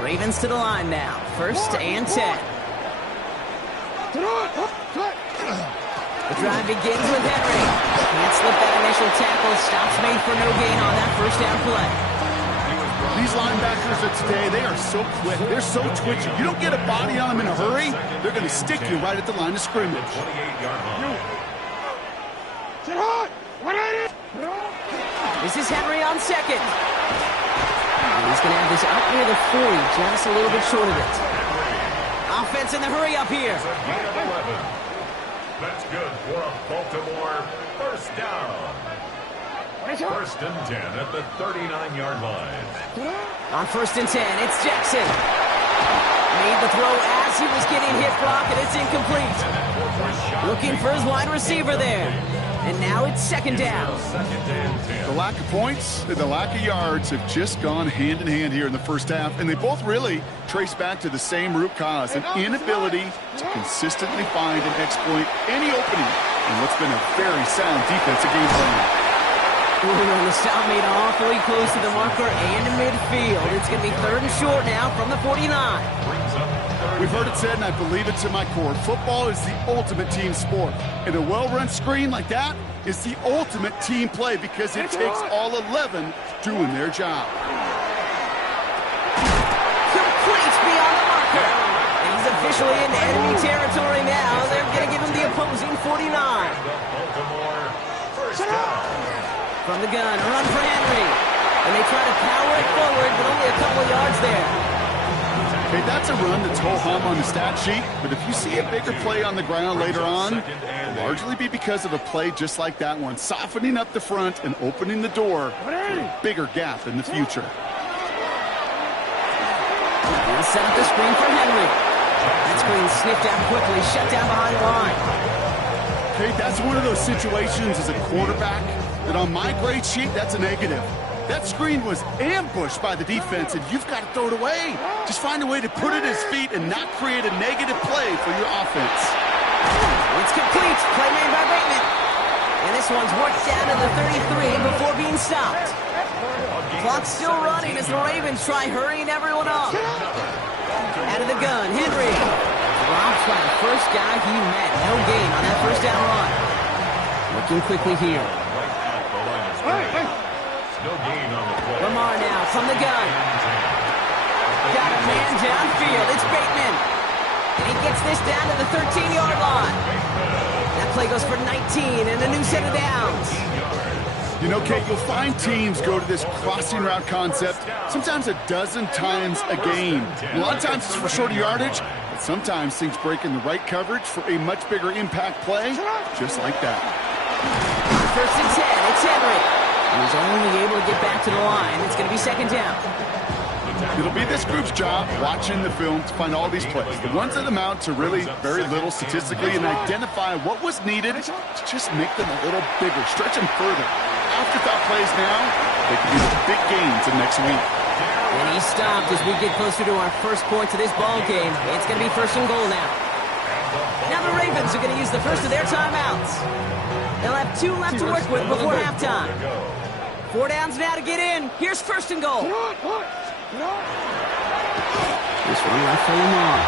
Ravens to the line now. 1st and 10. The drive begins with Henry. Can't slip that initial tackle. Stops made for no gain on that 1st down play. He was brought These linebackers of today, they are so quick. They're so twitchy. You don't get a body on them in a hurry, they're going to stick you right at the line of scrimmage. 28-yard line. This is Henry on second. And he's going to have this out near the 40, just a little bit short of it. Offense in the hurry up here. Gain of 11. That's good for a Baltimore first down. First and 10 at the 39-yard line. On first and 10, it's Jackson. Made the throw as he was getting hit, Brock, and it's incomplete. Looking for his wide receiver there. And now it's second down. The lack of points and the lack of yards have just gone hand in hand here in the first half, and they both really trace back to the same root cause, an inability to consistently find and exploit any opening in what's been a very sound defensive game plan. The stop made awfully close to the marker and to midfield. It's going to be third and short now from the 49. We've heard it said, and I believe it to my core, football is the ultimate team sport. And a well-run screen like that is the ultimate team play because it takes all 11 doing their job. Complete beyond the marker. And he's officially in enemy territory now. They're going to give him the opposing 49. Baltimore first down. From the gun, run for Henry. And they try to power it forward, but only a couple of yards there. Okay, that's a run that's ho-hum on the stat sheet, but if you see a bigger play on the ground later on, it'll largely be because of a play just like that one, softening up the front and opening the door for a bigger gap in the future. And set up the screen for Henry. That screen sniffed out quickly, shut down behind the line. Okay, that's one of those situations as a quarterback that on my grade sheet, that's a negative. That screen was ambushed by the defense, and you've got to throw it away. Just find a way to put it at his feet and not create a negative play for your offense. It's complete. Play made by Bateman. And this one's worked down to the 33 before being stopped. Clock's still running as the Ravens try hurrying everyone up. Out of the gun, Henry. Drops by the first guy he met. No gain on that first down run. Looking quickly here. No gain on the play. Lamar now from the gun. Got a man downfield. It's Bateman. And he gets this down to the 13-yard line. That play goes for 19 and a new set of downs. You know, Kate, you'll find teams go to this crossing route concept sometimes a dozen times a game. A lot of times it's for shorter yardage, but sometimes things break in the right coverage for a much bigger impact play, just like that. First and 10, it's Henry. He's only able to get back to the line. It's going to be second down. It'll be this group's job watching the film to find all these plays, the ones that amount to really very little statistically, and identify what was needed to just make them a little bigger, stretch them further. Afterthought plays now, they could be the big gains in next week. And he's stopped as we get closer to our first points of this ball game. It's going to be first and goal now. Now the Ravens are going to use the first of their timeouts. They'll have 2 left to work with before halftime. 4 downs now to get in. Here's first and goal. This one left for Lamar.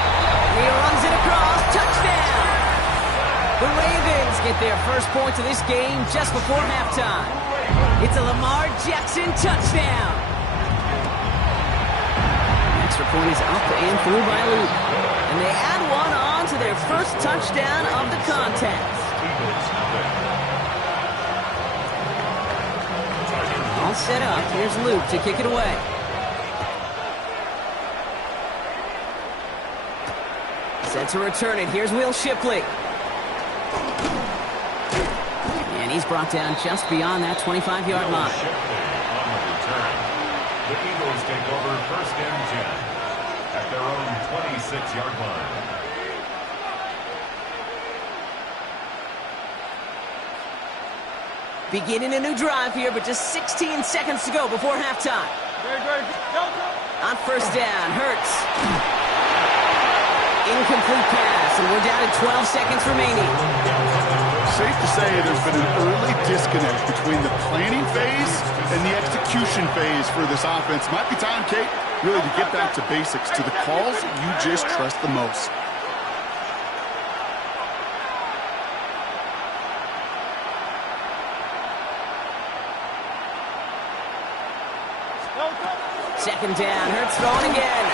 He runs it across. Touchdown! The Ravens get their first points of this game just before halftime. It's a Lamar Jackson touchdown. Extra point is up and through by Luke. And they add one on to their first touchdown of the contest. All set up. Here's Luke to kick it away. Set to return it. Here's Will Shipley. And he's brought down just beyond that 25-yard line. The Eagles take over first and 10 at their own 26-yard line. Beginning a new drive here, but just 16 seconds to go before halftime. On first down, Hurts. Incomplete pass, and we're down to 12 seconds remaining. Safe to say there's been an early disconnect between the planning phase and the execution phase for this offense. Might be time, Kate, really to get back to basics, to the calls you just trust the most. Second down, Hurts throwing again.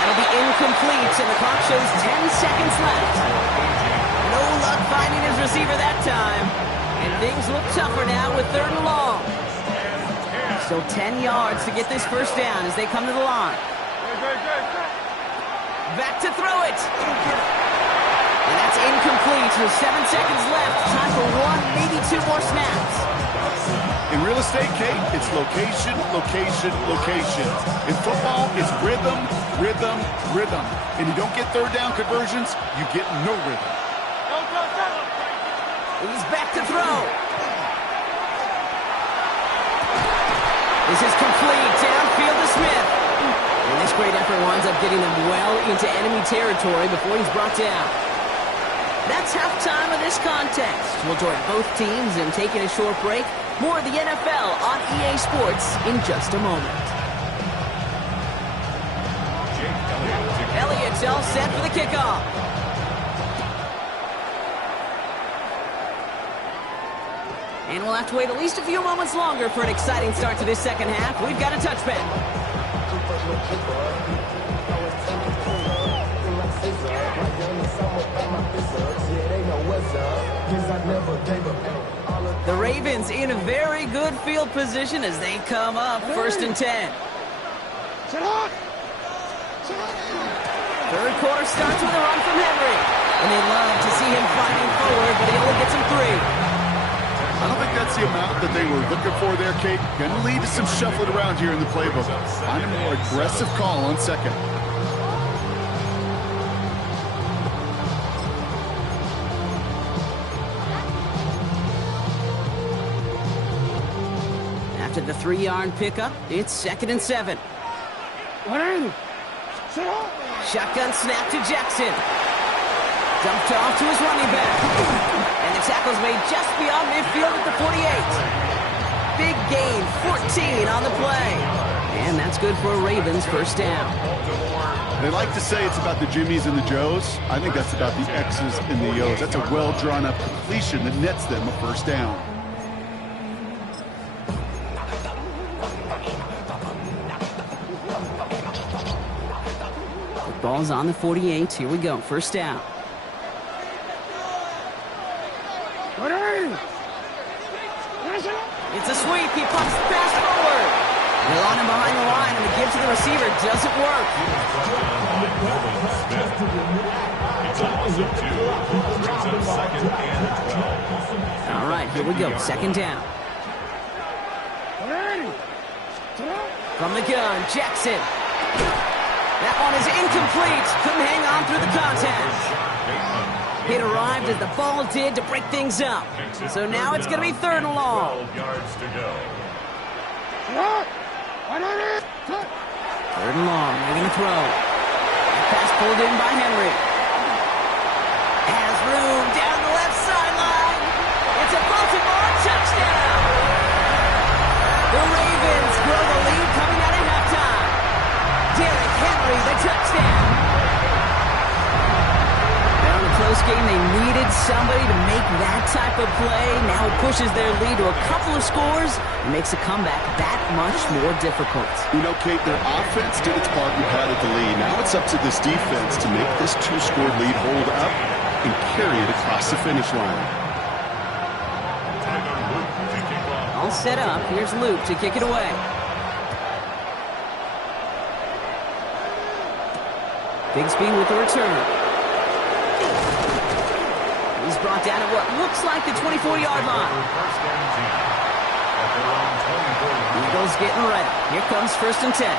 That'll be incomplete, and the clock shows 10 seconds left. No luck finding his receiver that time. And things look tougher now with 3rd and long. Still 10 yards to get this first down as they come to the line. Back to throw it. And that's incomplete with 7 seconds left. Time for 1, maybe 2 more snaps. In real estate, Kate, it's location, location, location. In football, it's rhythm, rhythm, rhythm. And you don't get 3rd down conversions, you get no rhythm. He's back to throw. This is complete. Downfield to Smith. And this great effort winds up getting them well into enemy territory before he's brought down. That's halftime of this contest. We'll join both teams in taking a short break. More of the NFL on EA Sports in just a moment. Elliott's all set for the kickoff. And we'll have to wait at least a few moments longer for an exciting start to this second half. We've got a touchback. The Ravens in a very good field position as they come up 1st and 10. Third quarter starts with a run from Henry. And they love to see him fighting forward, but he only gets him 3. I don't think that's the amount that they were looking for there, Kate. Going to lead to some shuffling around here in the playbook. Find a more aggressive call on 2nd. After the 3-yard pickup, it's 2nd and 7. Shotgun snap to Jackson. Dumped off to his running back. And the tackle's made just beyond midfield at the 48. Big gain, 14 on the play. And that's good for a Ravens first down. They like to say it's about the Jimmies and the Joes. I think that's about the X's and the O's. That's a well-drawn-up completion that nets them a first down. The ball's on the 48. Here we go, first down. It's a sweep. He pumps the pass forward. They're on him behind the line, and the give to the receiver doesn't work. All right, here we go. 2nd down. From the gun, Jackson. That one is incomplete. Couldn't hang on through the contact. It arrived as the ball did to break things up. So now it's going to be 3rd and long. 3rd and long. They're going to throw. Pass pulled in by Henry. Has room down the left sideline. It's a Baltimore touchdown. The Ravens grow the lead coming out of halftime. Derrick Henry, the touchdown. In a close game, they needed somebody to make that type of play. Now it pushes their lead to a couple of scores and makes a comeback that much more difficult. You know, Kate, their offense did its part and padded the lead. Now it's up to this defense to make this 2-score lead hold up and carry it across the finish line. All set up. Here's Luke to kick it away. Bigsby with the return. He's brought down at what looks like the 24-yard line. Eagles getting ready. Here comes 1st and 10.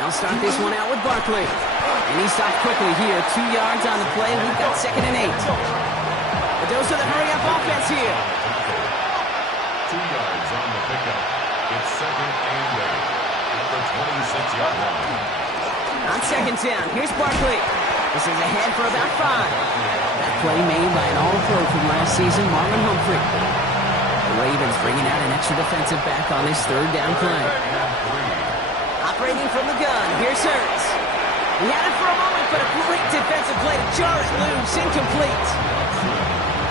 They'll start this one out with Barkley. And he stopped quickly here. 2 yards on the play. We've got 2nd and 8. But those are the hurry-up offense here. 2 yards on the pickup. It's 2nd and 8 at the 26-yard line. On 2nd down, here's Barkley. This is ahead for about 5. That play made by an All-Pro from last season, Marlon Humphrey. The Ravens bringing out an extra defensive back on this 3rd down play. Operating from the gun, here's Hurts. He had it for a moment, but a great defensive play to jar it loose, incomplete.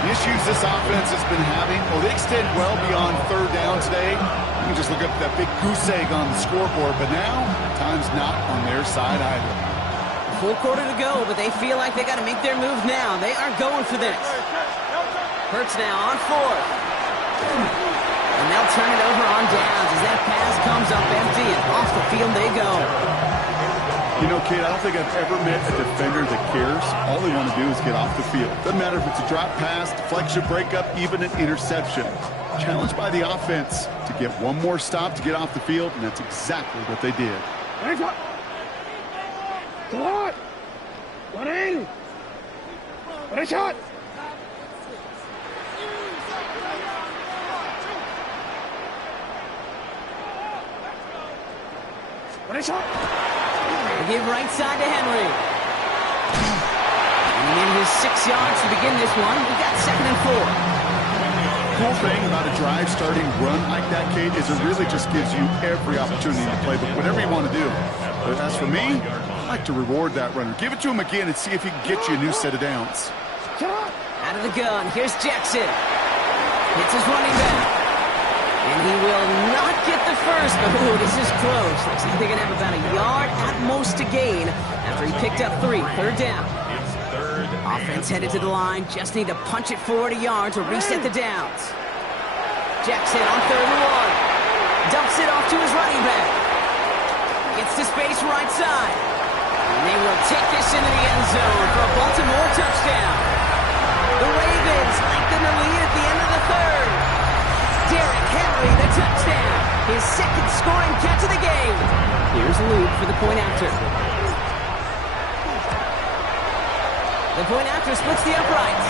The issues this offense has been having, they extend well beyond third down today. You can just look up that big goose egg on the scoreboard, but now time's not on their side either. Full quarter to go, but they feel like they got to make their move now. They are going for this. Hurts now on fourth. And they'll turn it over on downs as that pass comes up empty and off the field they go. You know, Kate, I don't think I've ever met a defender that cares. All they want to do is get off the field. Doesn't matter if it's a drop pass, deflection, breakup, even an interception. Challenged by the offense to get one more stop to get off the field, and that's exactly what they did. They give right side to Henry. And he needed his 6 yards to begin this one. We got 2nd and 4. Cool thing about a drive starting run like that, Kate, is it really just gives you every opportunity to play whatever you want to do. But as for me, I like to reward that runner. Give it to him again and see if he can get you a new set of downs. Out of the gun, here's Jackson. Hits his running back. And he will not get the first, but ooh, this is close. Looks like they're going to have about a yard at most to gain after he picked up 3. Third down. Offense headed to the line. Just need to punch it forward a yard to reset the downs. Jackson on 3rd and 1. Dumps it off to his running back. Gets to space right side. And they will take this into the end zone for a Baltimore touchdown. The Ravens lengthen the lead at the end of the 3rd. Derrick Henry, the touchdown. His 2nd scoring catch of the game. Here's Luke for the point after. The point after splits the uprights.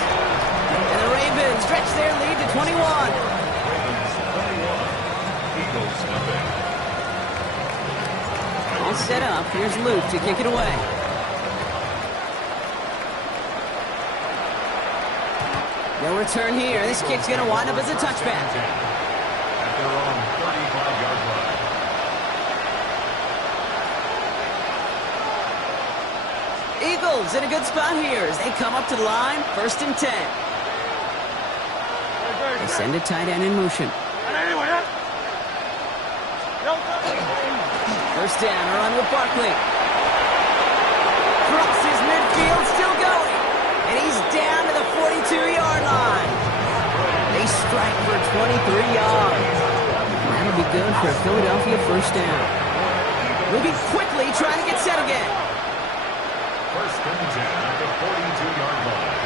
And the Ravens stretch their lead to 21. All set up. Here's Luke to kick it away. No return here. This kick's going to wind up as a touchback. At their own 35-yard line. Eagles in a good spot here as they come up to the line. 1st and 10. They send a tight end in motion. 1st down, a run with Barkley. Crosses midfield, still going. And he's down to the 42-yard line. They strike for 23 yards. That'll be good for a Philadelphia 1st down. Moving quickly, trying to get set again. 1st and 10 at the 42-yard line.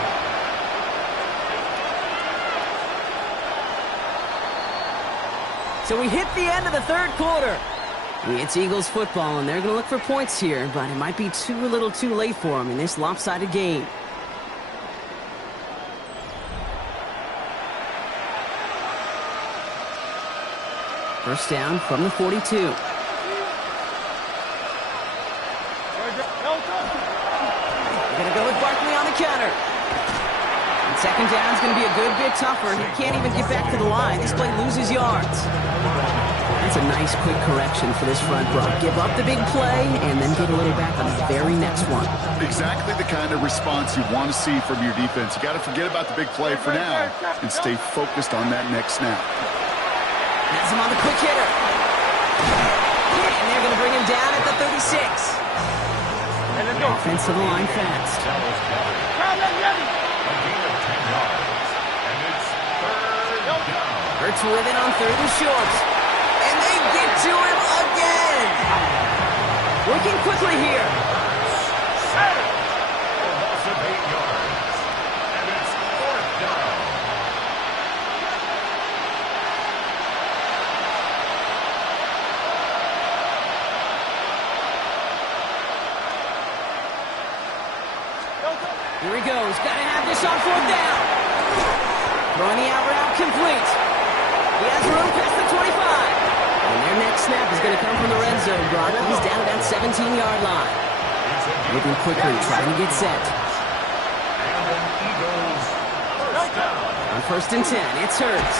So we hit the end of the 3rd quarter. It's Eagles football, and they're going to look for points here, but it might be a little too late for them in this lopsided game. First down from the 42. They're going to go with Barkley on the counter. And 2nd down is going to be a good bit tougher. He can't even get back to the line. This play loses yards. That's a nice quick correction for this front row. Give up the big play and then get a little back on the very next one. Exactly the kind of response you want to see from your defense. You got to forget about the big play for now and stay focused on that next snap. Has him on the quick hitter. And they're going to bring him down at the 36. Offense to the line fast. A gain of 10 yards. And it's 3rd down. Hurts with it on 3rd and short. And they get to him again. Working quickly here. A loss of 8 yards. And it's 4th down. Here he goes. Got to have this on 4th down. Throwing the out route complete. He has room past the 25. And their next snap is going to come from the red zone, Brock. He's down at that 17-yard line. Moving quickly, trying to get set. On 1st and 10, it's Hurts.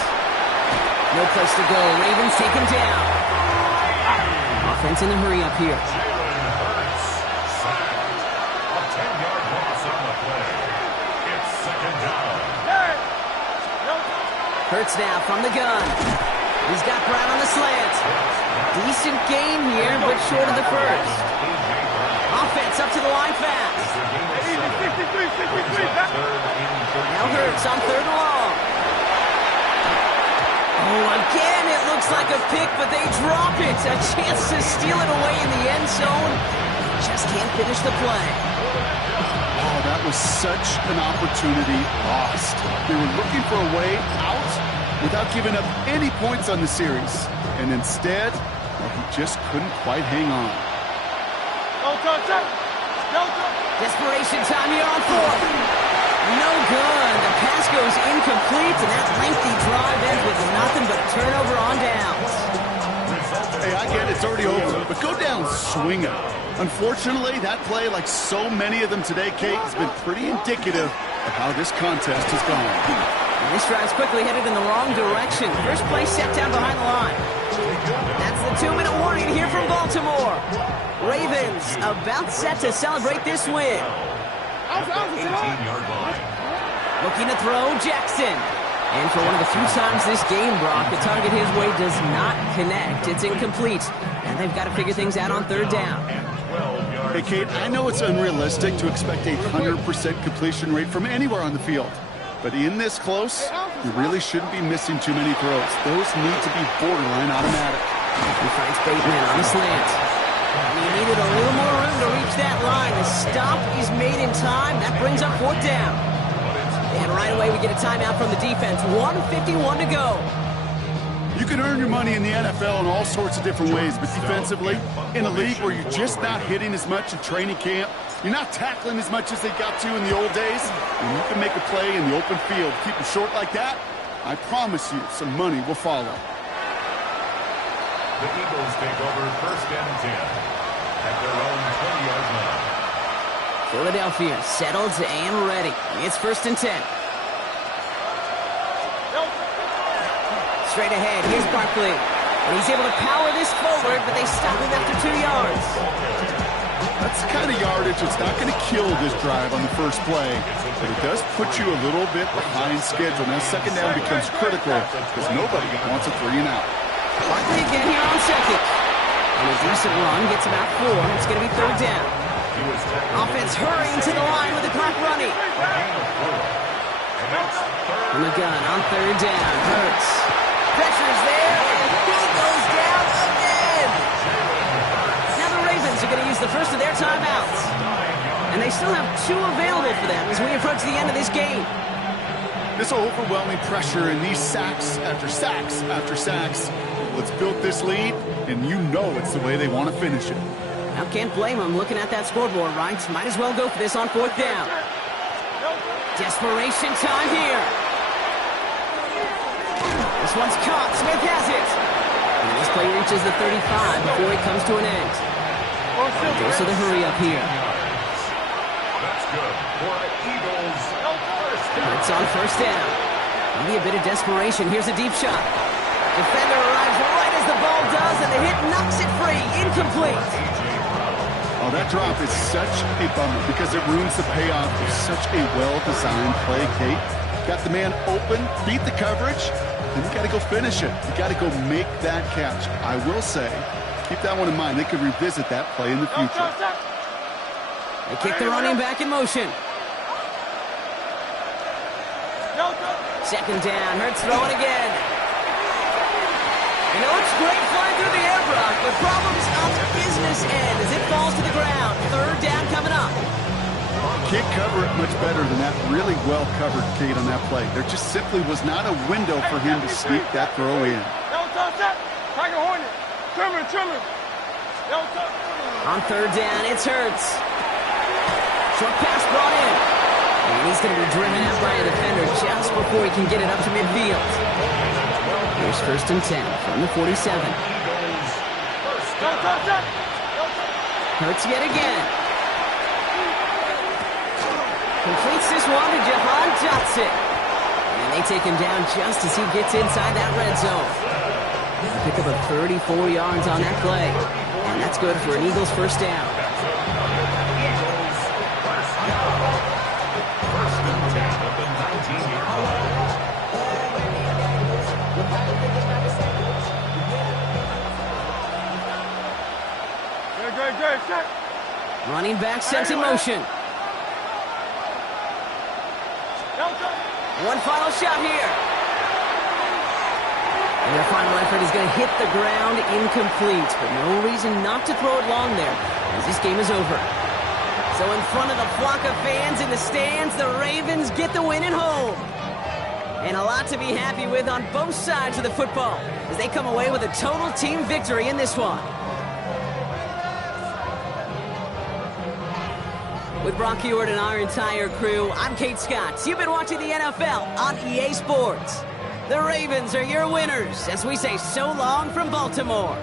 No place to go. Ravens take him down. Offense in a hurry up here. Hurts now from the gun. He's got Brown on the slant. Decent game here, but short of the first. Offense up to the line fast. Now Hurts on 3rd and long. Oh, again, it looks like a pick, but they drop it. A chance to steal it away in the end zone. Just can't finish the play. Oh, that was such an opportunity lost. They were looking for a way out without giving up any points on the series. And instead, well, he just couldn't quite hang on. Desperation time here on 4th. No good. The pass goes incomplete, and that lengthy drive ends with nothing but a turnover on downs. Hey, I get it, it's already over, but go down swinging. Unfortunately, that play, like so many of them today, Kate, has been pretty indicative of how this contest has gone. And this drive's quickly headed in the wrong direction. First play set down behind the line. That's the 2-minute warning here from Baltimore. Ravens about set to celebrate this win. 18-yard line. Looking to throw, Jackson. And for one of the few times this game, Brock, the target his way does not connect. It's incomplete. And they've got to figure things out on 3rd down. Hey, Kate, I know it's unrealistic to expect a 100% completion rate from anywhere on the field. But in this close, you really shouldn't be missing too many throws. Those need to be borderline automatic. He finds Bateman on the slant. And he needed a little more room to reach that line. The stop is made in time. That brings up 4th down. And right away we get a timeout from the defense. 1:51 to go. You can earn your money in the NFL in all sorts of different ways, but defensively, in a league where you're just not hitting as much in training camp, you're not tackling as much as they got to in the old days, and you can make a play in the open field, keep them short like that, I promise you some money will follow. The Eagles take over 1st and 10 at their own 20-yard line. Philadelphia settled and ready. It's 1st and 10. Straight ahead, here's Barkley. And he's able to power this forward, but they stop him after 2 yards. That's the kind of yardage that's not going to kill this drive on the first play, but it does put you a little bit behind schedule. Now 2nd down becomes critical because nobody wants a 3 and out. Barkley again here on 2nd. And a decent run gets about 4. It's going to be 3rd down. Offense hurrying to the line with the clock running. From the gun on 3rd down. Hurts. Pressure's there, and he goes down again. Now the Ravens are going to use the first of their timeouts. And they still have 2 available for them as we approach the end of this game. This overwhelming pressure and these sacks after sacks after sacks. Let's build this lead, and you know it's the way they want to finish it. Now can't blame them looking at that scoreboard, right? Might as well go for this on 4th down. Desperation time here. This one's caught. Smith has it. And this play reaches the 35 before it comes to an end. Goes to the hurry up here. That's good for the Eagles. It's on 1st down. Maybe a bit of desperation. Here's a deep shot. Defender arrives right as the ball does, and the hit knocks it free. Incomplete. Oh, that drop is such a bummer because it ruins the payoff of such a well-designed play, Kate. Got the man open, beat the coverage, and you got to go finish it. You got to go make that catch. I will say, keep that one in mind. They could revisit that play in the future. They kick the running back in motion. 2nd down. Hurts throwing again. And it looks great flying through the air, Brock, but problems on the business end as it falls to the ground. 3rd down coming up. Can't cover it much better than that. Really well covered, Kate, on that play. There just simply was not a window for him to sneak that throw in. On 3rd down, it's Hurts. Short pass brought in. And he's going to be driven out by a defender just before he can get it up to midfield. Here's 1st and 10 from the 47. Hurts yet again. Completes this one to Jahan Johnson. And they take him down just as he gets inside that red zone. Pick up a 34 yards on that play. And that's good for an Eagles 1st down. Running back sent in motion. One final shot here. And their final effort is going to hit the ground incomplete, but no reason not to throw it long there, as this game is over. So in front of the flock of fans in the stands, the Ravens get the win at home. And a lot to be happy with on both sides of the football, as they come away with a total team victory in this one. With Brock Heward and our entire crew, I'm Kate Scott. You've been watching the NFL on EA Sports. The Ravens are your winners as we say so long from Baltimore.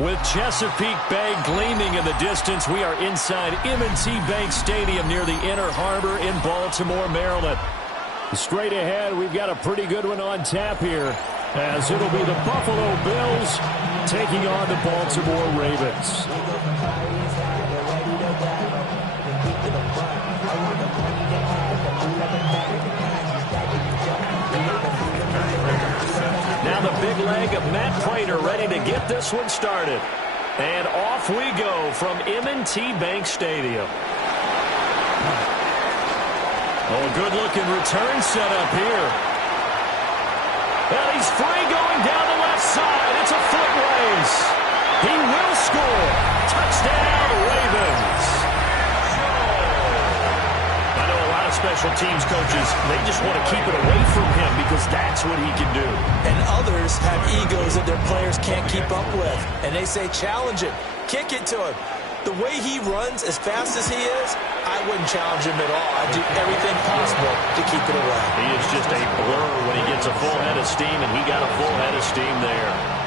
With Chesapeake Bay gleaming in the distance, we are inside M&T Bank Stadium near the Inner Harbor in Baltimore, Maryland. Straight ahead, we've got a pretty good one on tap here, as it'll be the Buffalo Bills taking on the Baltimore Ravens. Now the big leg of Matt Prater ready to get this one started. And off we go from M&T Bank Stadium. Oh, good-looking return set up here. And he's free going down the left side. It's a foot race. He will score. Touchdown, Ravens. I know a lot of special teams coaches, they just want to keep it away from him because that's what he can do. And others have egos that their players can't keep up with. And they say, challenge him. Kick it to him. The way he runs as fast as he is, I wouldn't challenge him at all. I'd do everything possible to keep it away. He is just a blur when he gets a full head of steam, and he got a full head of steam there.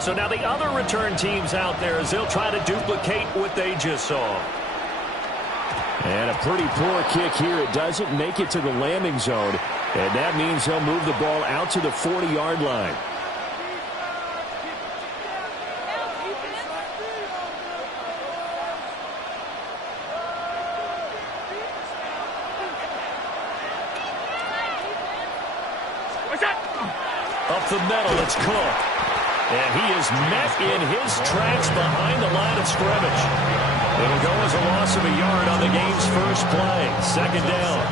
So now the other return teams out there as they'll try to duplicate what they just saw. And a pretty poor kick here. It doesn't make it to the landing zone. And that means they'll move the ball out to the 40-yard line. Up the middle, it's Cook. And he is met in his tracks behind the line of scrimmage. It'll go as a loss of a yard on the game's first play. Second down.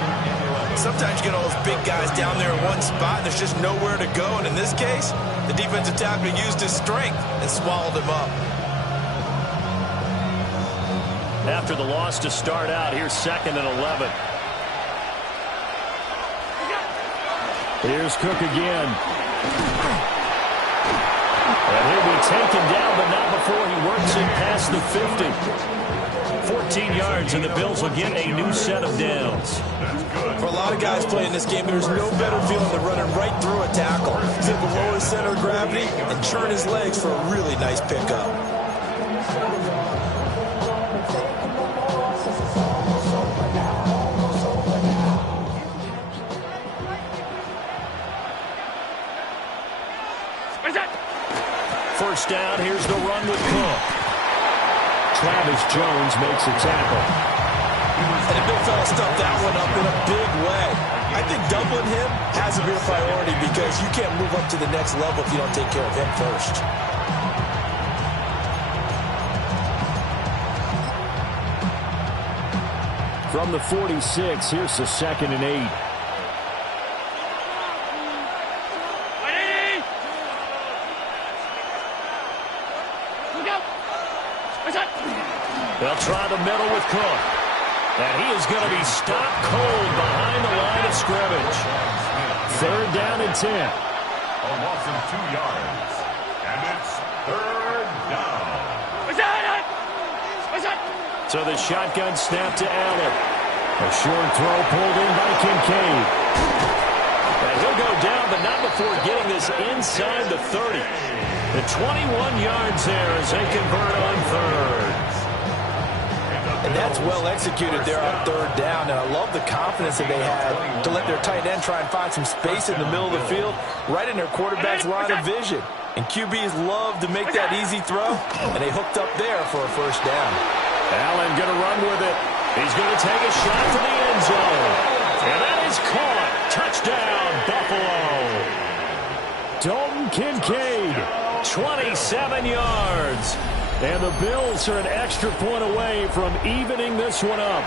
Sometimes you get all those big guys down there in one spot, and there's just nowhere to go. And in this case, the defensive tackle used his strength and swallowed him up. After the loss to start out, here's 2nd and 11. Here's Cook again. And he'll be taken down, but not before he works it past the 50. 14 yards, and the Bills will get a new set of downs. For a lot of guys playing this game, there's no better feeling than running right through a tackle. He's able to lower his center of gravity and churn his legs for a really nice pickup. First down, here's the run with Cook. Travis Jones makes a tackle. And the big fella stuffed that one up in a big way. I think doubling him has to be a priority because you can't move up to the next level if you don't take care of him first. From the 46, here's the 2nd and 8. They'll try the middle with Cook. And he is going to be stopped cold behind the line of scrimmage. 3rd down and 10. A loss of 2 yards. And it's 3rd down. So the shotgun snap to Allen. A short throw pulled in by Kincaid. And he'll go down, but not before getting this inside the 30. The 21 yards there as they convert on 3rd. And that's well executed there on 3rd down. And I love the confidence that they had to let their tight end try and find some space in the middle of the field, right in their quarterback's line of vision. And QBs love to make that easy throw, and they hooked up there for a first down. Allen going to run with it. He's going to take a shot to the end zone. And that is caught. Touchdown, Buffalo. Dalton Kincaid, 27 yards. And the Bills are an extra point away from evening this one up.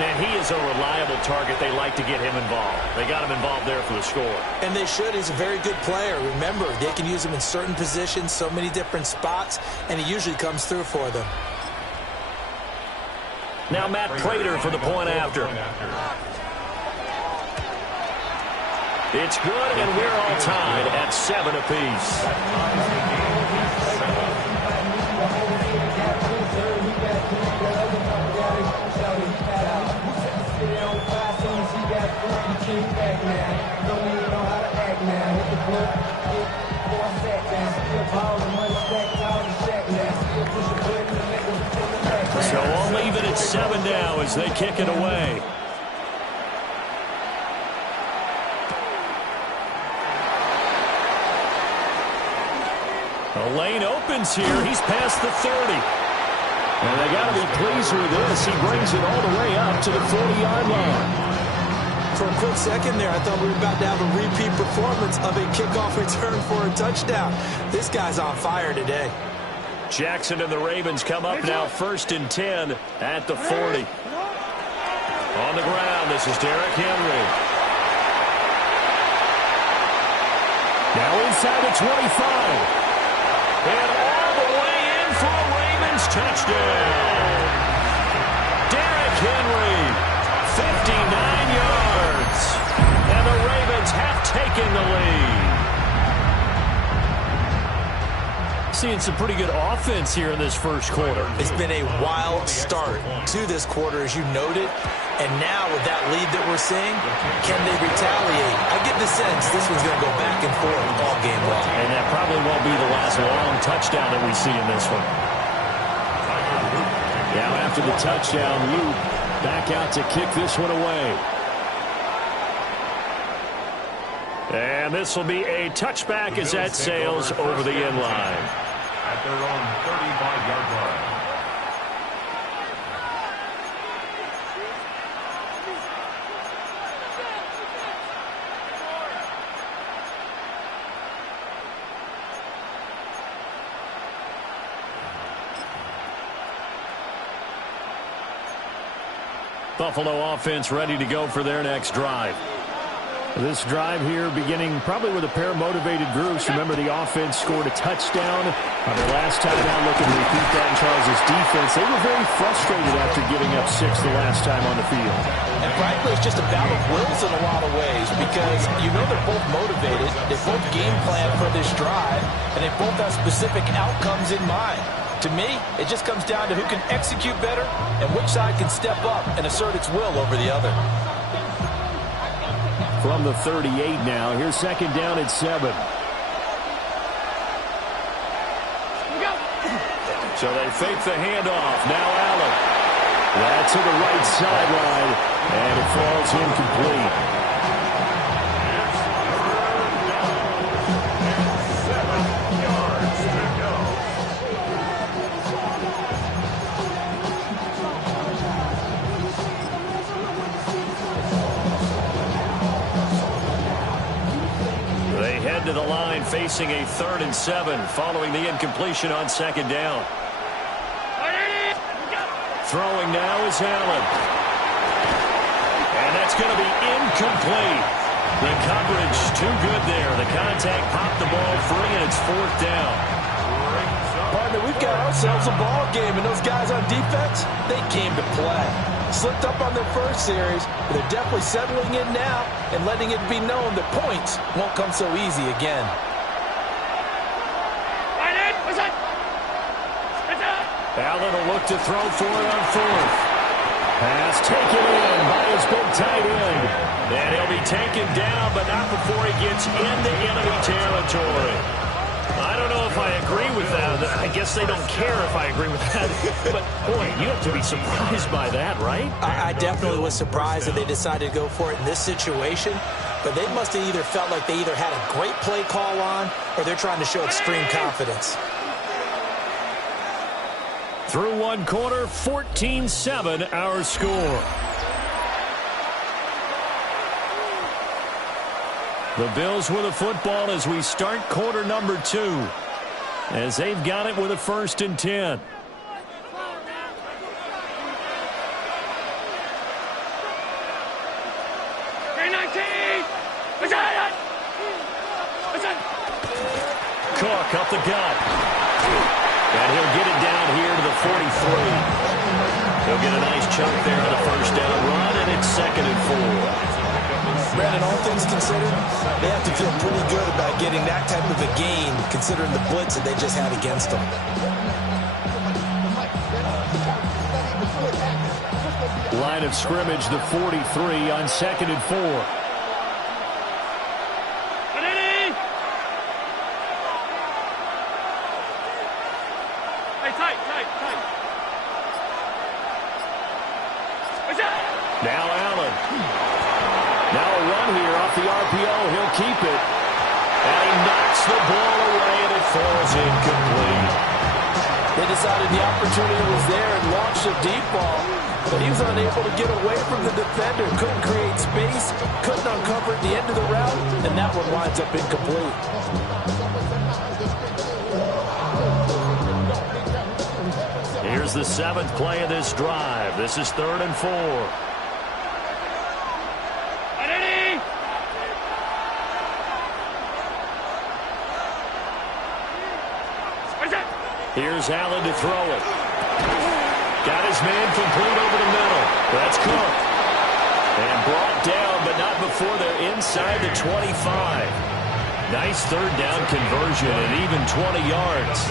And he is a reliable target. They like to get him involved. They got him involved there for the score. And they should. He's a very good player. Remember, they can use him in certain positions, so many different spots, and he usually comes through for them. Now Matt Prater for the point after. It's good, and we're all tied at 7 apiece. So all even at 7 now as they kick it away. The lane opens here. He's past the 30. And they got to be pleased with this. He brings it all the way up to the 40-yard line. For a quick second there, I thought we were about to have a repeat performance of a kickoff return for a touchdown. This guy's on fire today. Jackson and the Ravens come up now 1st and 10 at the 40. On the ground, this is Derrick Henry. Now inside the 25. And all the way in for a Ravens touchdown. Derrick Henry, 59 yards. And the Ravens have taken the lead. Seeing some pretty good offense here in this first quarter. It's been a wild start to this quarter, as you noted. And now with that lead that we're seeing, can they retaliate? I get the sense this one's going to go back and forth all game long. And that probably won't be the last long touchdown that we see in this one. Now after the touchdown, Luke back out to kick this one away. And this will be a touchback as that sails over the end line. At their own 35-yard line. Buffalo offense ready to go for their next drive. This drive here beginning probably with a pair of motivated groups. Remember, the offense scored a touchdown on their last time out. Looking to repeat that in Charles' defense. They were very frustrated after giving up 6 the last time on the field. And frankly, it's just a battle of wills in a lot of ways because you know they're both motivated. They both game plan for this drive, and they both have specific outcomes in mind. To me, it just comes down to who can execute better and which side can step up and assert its will over the other. From the 38 now, here's second down at 7. So they fake the handoff. Now Allen. That's to the right sideline, and it falls incomplete. To the line, facing a 3rd and 7 following the incompletion on second down. Throwing now is Allen. And that's going to be incomplete. The coverage too good there. The contact popped the ball free, and it's 4th down. Partner, we've got ourselves a ball game, and those guys on defense, they came to play. Slipped up on their first series, but they're definitely settling in now and letting it be known that points won't come so easy again. Allen will look to throw for it on 4th. Pass taken in by his big tight end. And he'll be taken down, but not before he gets into enemy territory. I don't know if I agree with that. I guess they don't care if I agree with that. But, boy, you have to be surprised by that, right? I definitely was surprised that they decided to go for it in this situation. But they must have either felt like they either had a great play call on or they're trying to show extreme confidence. Through one quarter, 14-7 our score. The Bills with a football as we start quarter number 2. As they've got it with a 1st and 10. Cook up the gut. And he'll get it down here to the 43. He'll get a nice chunk there on the 1st down run, and it's 2nd and 4. Brandon, all things considered, they have to feel pretty good about getting that type of a gain, considering the blitz that they just had against them. Line of scrimmage, the 43 on 2nd and 4. Now Allen. Now a run here off the RPO. He'll keep it. And he knocks the ball away, and it falls incomplete. They decided the opportunity was there and launched a deep ball. But he was unable to get away from the defender. Couldn't create space. Couldn't uncover at the end of the route. And that one winds up incomplete. Here's the 7th play of this drive. This is 3rd and 4. Here's Allen to throw it. Got his man complete over the middle. That's Cook. And brought down, but not before they're inside the 25. Nice 3rd down conversion and even 20 yards.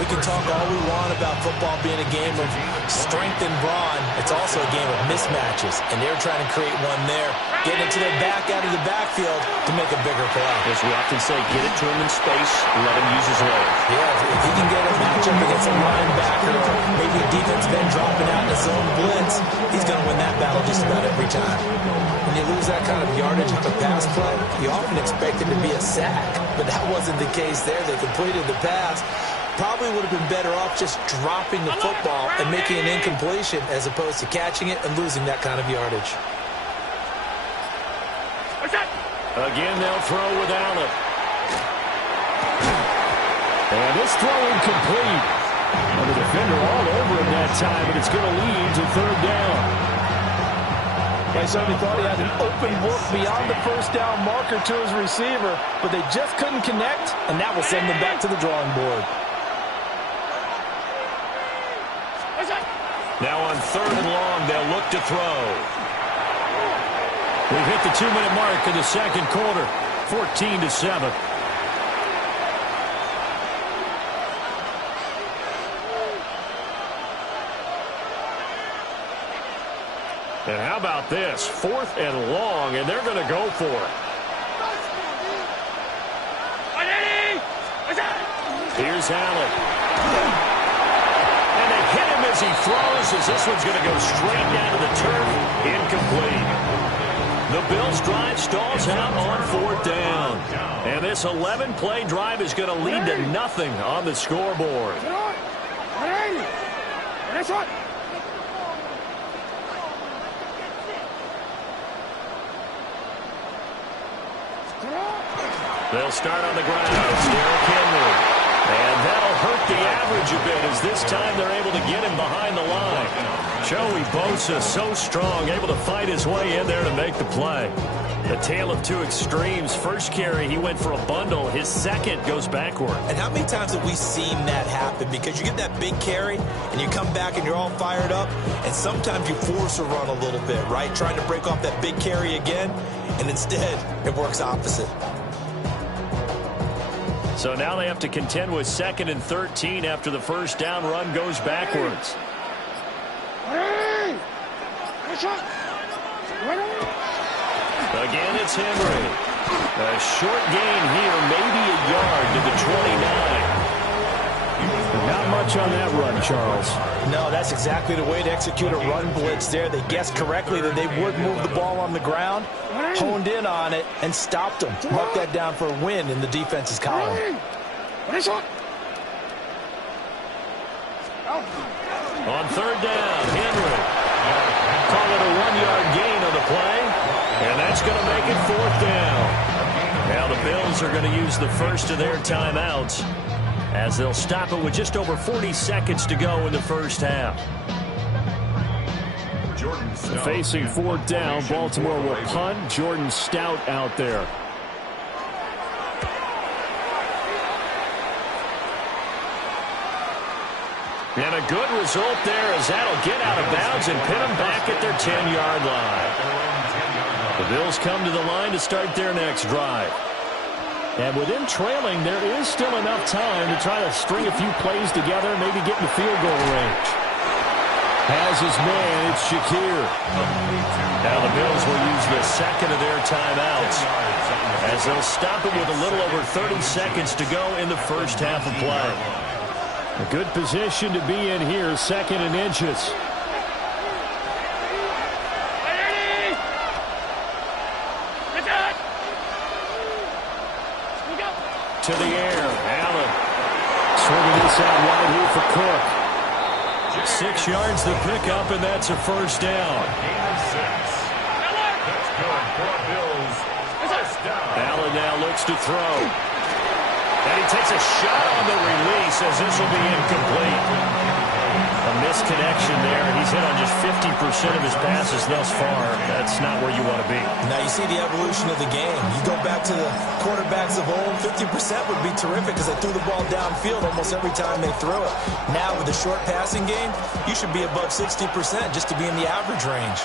We can talk all we want about football being a game of strength and brawn. It's also a game of mismatches, and they're trying to create one there, getting it to their back out of the backfield to make a bigger play. As we often say, get it to him in space, let him use his legs. Yeah, if he can get a matchup against a linebacker or maybe a defense been dropping out in a zone blitz, he's going to win that battle just about every time. When you lose that kind of yardage with a pass play, you often expect it to be a sack, but that wasn't the case there. They completed the pass. Probably would have been better off just dropping the football and making an incompletion as opposed to catching it and losing that kind of yardage. Again, they'll throw with Allen. And this throw incomplete. And the defender all over him that time, but it's going to lead to 3rd down. They certainly thought he had an open look beyond the first down marker to his receiver, but they just couldn't connect, and that will send them back to the drawing board. Now on 3rd and long, they'll look to throw. We've hit the 2-minute mark in the second quarter, 14-7. And how about this? 4th and long, and they're going to go for it. Here's Allen. And they hit him as he throws, as this one's going to go straight down to the turf. Incomplete. The Bills' drive stalls out on 4th down. And this 11-play drive is going to lead to nothing on the scoreboard. They'll start on the ground. It's Derrick Henry. And that'll hurt the average a bit as this time they're able to get him behind the line. Joey Bosa so strong, able to fight his way in there to make the play. The tale of two extremes. First carry, he went for a bundle. His second goes backward. And how many times have we seen that happen? Because you get that big carry, and you come back and you're all fired up, and sometimes you force a run a little bit, right? Trying to break off that big carry again, and instead it works opposite. So now they have to contend with 2nd and 13 after the first down run goes backwards. Again, it's Henry. A short gain here, maybe a yard to the 29. Not much on that run, Charles. No, that's exactly the way to execute a run blitz there. They guessed correctly that they would move the ball on the ground, honed in on it, and stopped them. Mark that down for a win in the defense's column. On 3rd down, Henry. Call it a 1-yard gain on the play, and that's going to make it 4th down. Now the Bills are going to use the first of their timeouts, as they'll stop it with just over 40 seconds to go in the first half. Facing 4th down, Baltimore will punt. Jordan Stout out there. And a good result there, as that'll get out of bounds and pin them back at their 10-yard line. The Bills come to the line to start their next drive. And with them trailing, there is still enough time to try to string a few plays together, maybe get in the field goal range. Has his man, it's Shakir. Now the Bills will use the second of their timeouts, as they'll stop it with a little over 30 seconds to go in the first half of play. A good position to be in here, 2nd and inches. To the air, Allen. Swinging this out wide here for Cook. 6 yards the pickup, and that's a first down. Allen now looks to throw. And he takes a shot on the release, as this will be incomplete. A misconnection there. He's hit on just 50% of his passes thus far. That's not where you want to be. Now you see the evolution of the game. You go back to the quarterbacks of old, 50% would be terrific because they threw the ball downfield almost every time they threw it. Now with the short passing game, you should be above 60% just to be in the average range.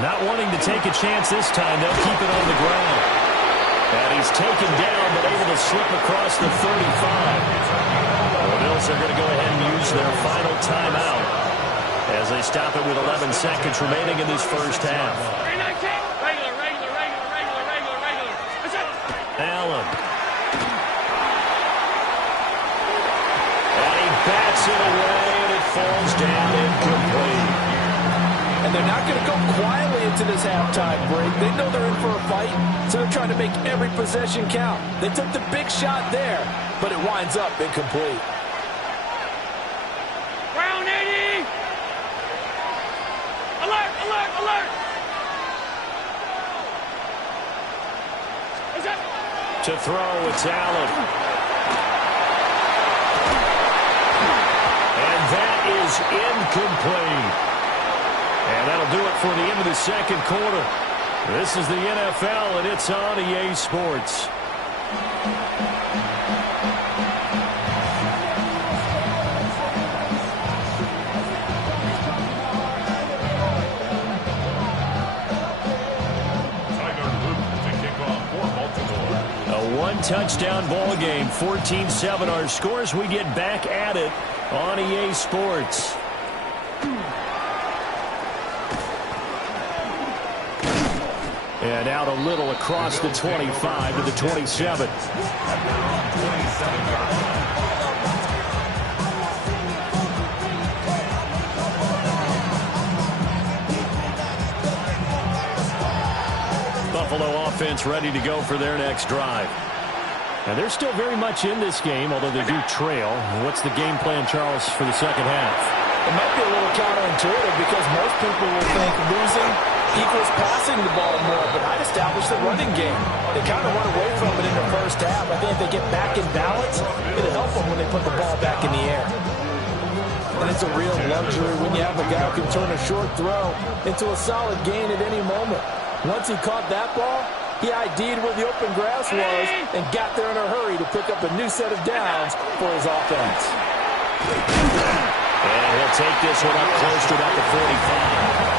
Not wanting to take a chance this time, they'll keep it on the ground. And he's taken down, but able to slip across the 35. The Bills are going to go ahead and use their final timeout as they stop it with 11 seconds remaining in this first half. Allen. And he bats it away, and it falls down incomplete. And they're not going to go quietly into this halftime break. They know they're in for a fight, so they're trying to make every possession count. They took the big shot there, but it winds up incomplete. Brown 80! Alert, alert, alert! To throw, it's Allen. And that is is incomplete. And that'll do it for the end of the second quarter. This is the NFL, and it's on EA Sports. A one-touchdown ball game, 14-7 our scores. We get back at it on EA Sports. And out a little across the 25 to the 27. Buffalo offense ready to go for their next drive. And they're still very much in this game, although they do trail. What's the game plan, Charles, for the second half? It might be a little counterintuitive because most people will think losing equals passing the ball more, but I'd establish the running game. They kind of run away from it in the first half. I think if they get back in balance, it'll help them when they put the ball back in the air. And it's a real luxury when you have a guy who can turn a short throw into a solid gain at any moment. Once he caught that ball, he ID'd where the open grass was and got there in a hurry to pick up a new set of downs for his offense. And he'll take this one up close to about the 45.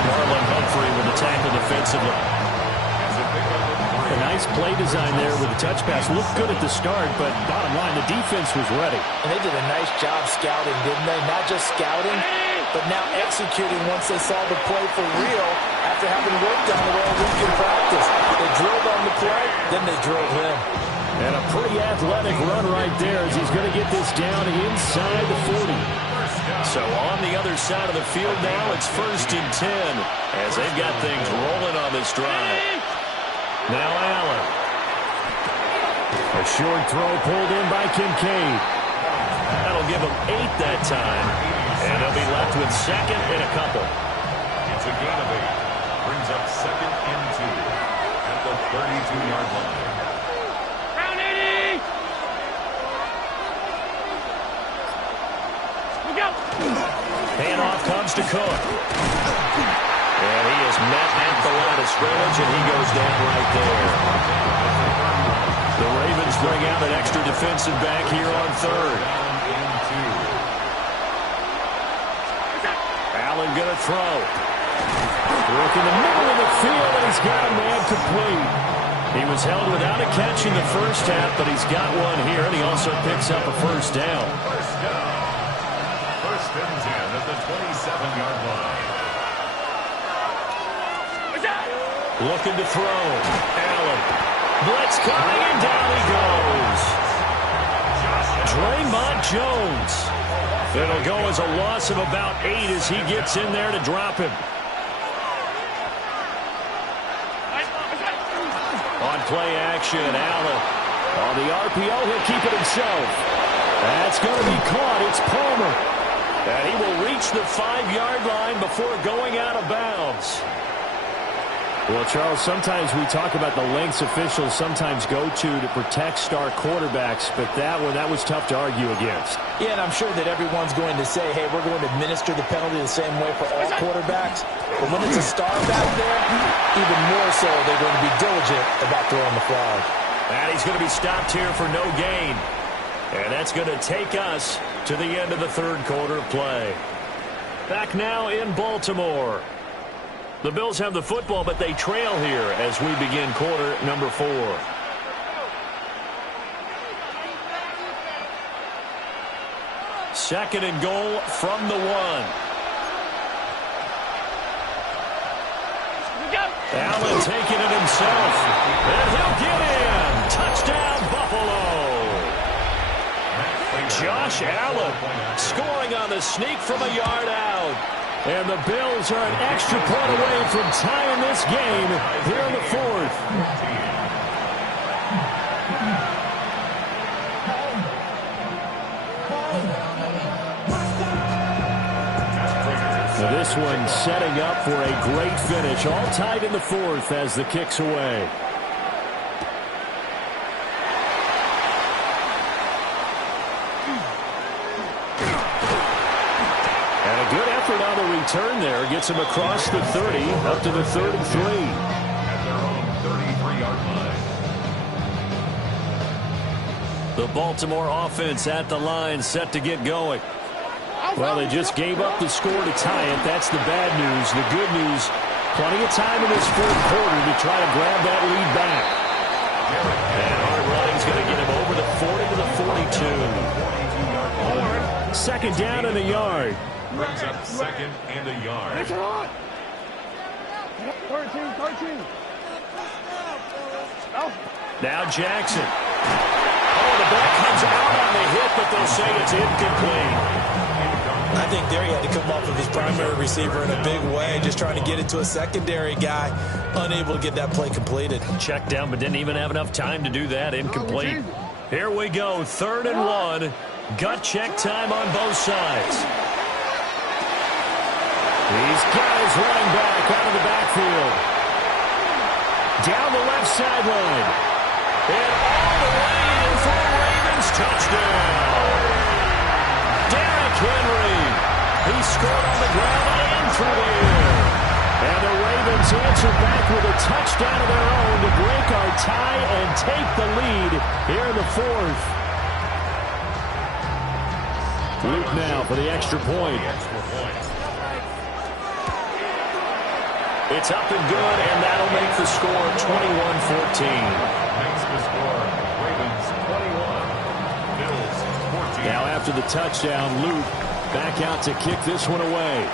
Marlon Humphrey with the tackle defensively. A nice play design there with the touch pass. Looked good at the start, but bottom line, the defense was ready. And they did a nice job scouting, didn't they? Not just scouting, but now executing once they saw the play for real after having worked on it all week in practice. They drilled on the play, then they drilled him. And a pretty athletic run right there as he's going to get this down inside the 40. So on the other side of the field now, it's 1st and 10 as they've got things rolling on this drive. Now Allen. A short throw pulled in by Kincaid. That'll give him 8 that time. And they'll be left with second and a couple. It's a gain of 8. Brings up 2nd and 2 at the 32-yard line. Handoff comes to Cook. And he is met at the line of scrimmage, and he goes down right there. The Ravens bring out an extra defensive back here on 3rd. Allen going to throw. Look in the middle of the field, and he's got a man complete. He was held without a catch in the first half, but he's got one here, and he also picks up a first down. First down. 1st and 10 at the 27-yard line. Looking to throw. Allen. Blitz coming, and down he goes. Draymond Jones. It'll go as a loss of about 8 as he gets in there to drop him. On play action, Allen. On the RPO, he'll keep it himself. That's going to be caught. It's Palmer. And he will reach the 5-yard line before going out of bounds. Well, Charles, sometimes we talk about the lengths officials sometimes go to protect star quarterbacks, but that was tough to argue against. Yeah, and I'm sure that everyone's going to say, hey, we're going to administer the penalty the same way for all quarterbacks. But when it's a star back there, even more so, they're going to be diligent about throwing the flag. And he's going to be stopped here for no gain. And that's going to take us to the end of the 3rd quarter play. Back now in Baltimore. The Bills have the football, but they trail here as we begin quarter number 4. Second and goal from the 1. Allen taking it himself. And he'll get in. Touchdown, Buffalo. Josh Allen scoring on the sneak from a yard out. And the Bills are an extra point away from tying this game here in the 4th. So this one setting up for a great finish. All tied in the 4th as the kick's away. effort on the return there. Gets him across the 30, up to the 33. At their own 33-yard line. The Baltimore offense at the line, set to get going. Well, they just gave up the score to tie it. That's the bad news. The good news, plenty of time in this fourth quarter to try to grab that lead back. And hard running's going to get him over the 40 to the 42. Second down and a yard. Brings up second and a yard. 13. Now Jackson. Oh, the ball comes out on the hit, but they'll say it's incomplete. I think there he had to come off of his primary receiver in a big way, just trying to get it to a secondary guy, unable to get that play completed. Checked down, but didn't even have enough time to do that. Incomplete. Here we go, 3rd and 1. Gut check time on both sides. These guys running back out of the backfield. Down the left sideline. And all the way in for a Ravens touchdown. Derrick Henry. He scored on the ground and through the air. And the Ravens answer back with a touchdown of their own to break our tie and take the lead here in the 4th. Luke now for the extra point. It's up and good, and that'll make the score 21-14. Makes the score Ravens 21, Bills 14. Now after the touchdown, Luke back out to kick this one away.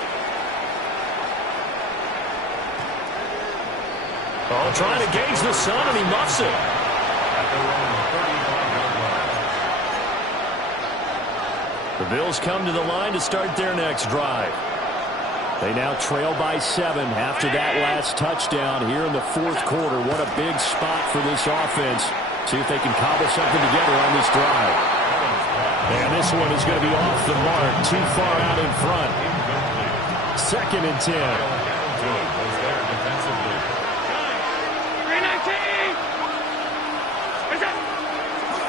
Oh, trying to gauge the sun, and he muffs it. At their own 35-yard line. The Bills come to the line to start their next drive. They now trail by 7 after that last touchdown here in the 4th quarter. What a big spot for this offense. See if they can cobble something together on this drive. And this one is going to be off the mark, too far out in front. 2nd and 10.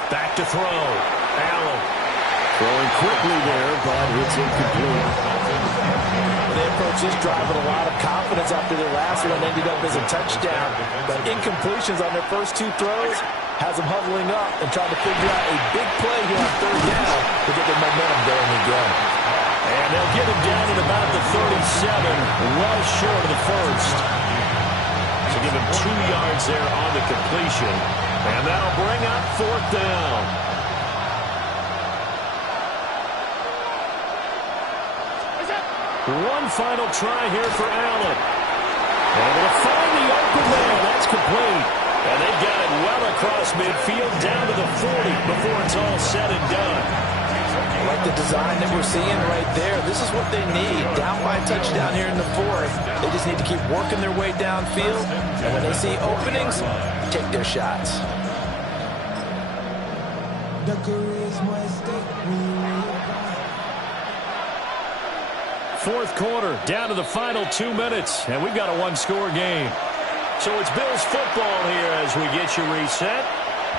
Back to throw. Allen. Throwing quickly there, but it's incomplete. They approached this drive with a lot of confidence after their last one ended up as a touchdown. But incompletions on their first 2 throws has them huddling up and trying to figure out a big play here on 3rd down to get their momentum going again. And they'll get him down at about the 37, well short of the first. So give him 2 yards there on the completion. And that'll bring up 4th down. One final try here for Allen. Able to find the open man. That's complete. And they've got it well across midfield down to the 40 before it's all said and done. I like the design that we're seeing right there. This is what they need. Down by a touchdown here in the 4th. They just need to keep working their way downfield. And when they see openings, take their shots. Fourth quarter, down to the final 2 minutes, and we've got a 1-score game. So it's Bills football here as we get you reset.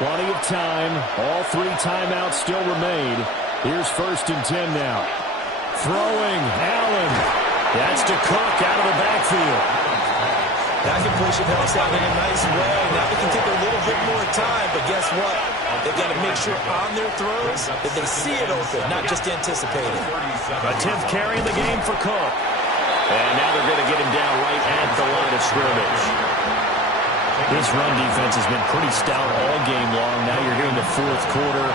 Plenty of time. All 3 timeouts still remain. Here's 1st and 10 now. Throwing, Allen. That's to Cook out of the backfield. That completion helps out in a nice way. Now they can take a little bit more time, but guess what? They've got to make sure on their throws that they see it open, not just anticipate it. A 10th carry in the game for Cook. And now they're going to get him down right at the line of scrimmage. This run defense has been pretty stout all game long. Now you're here in the 4th quarter.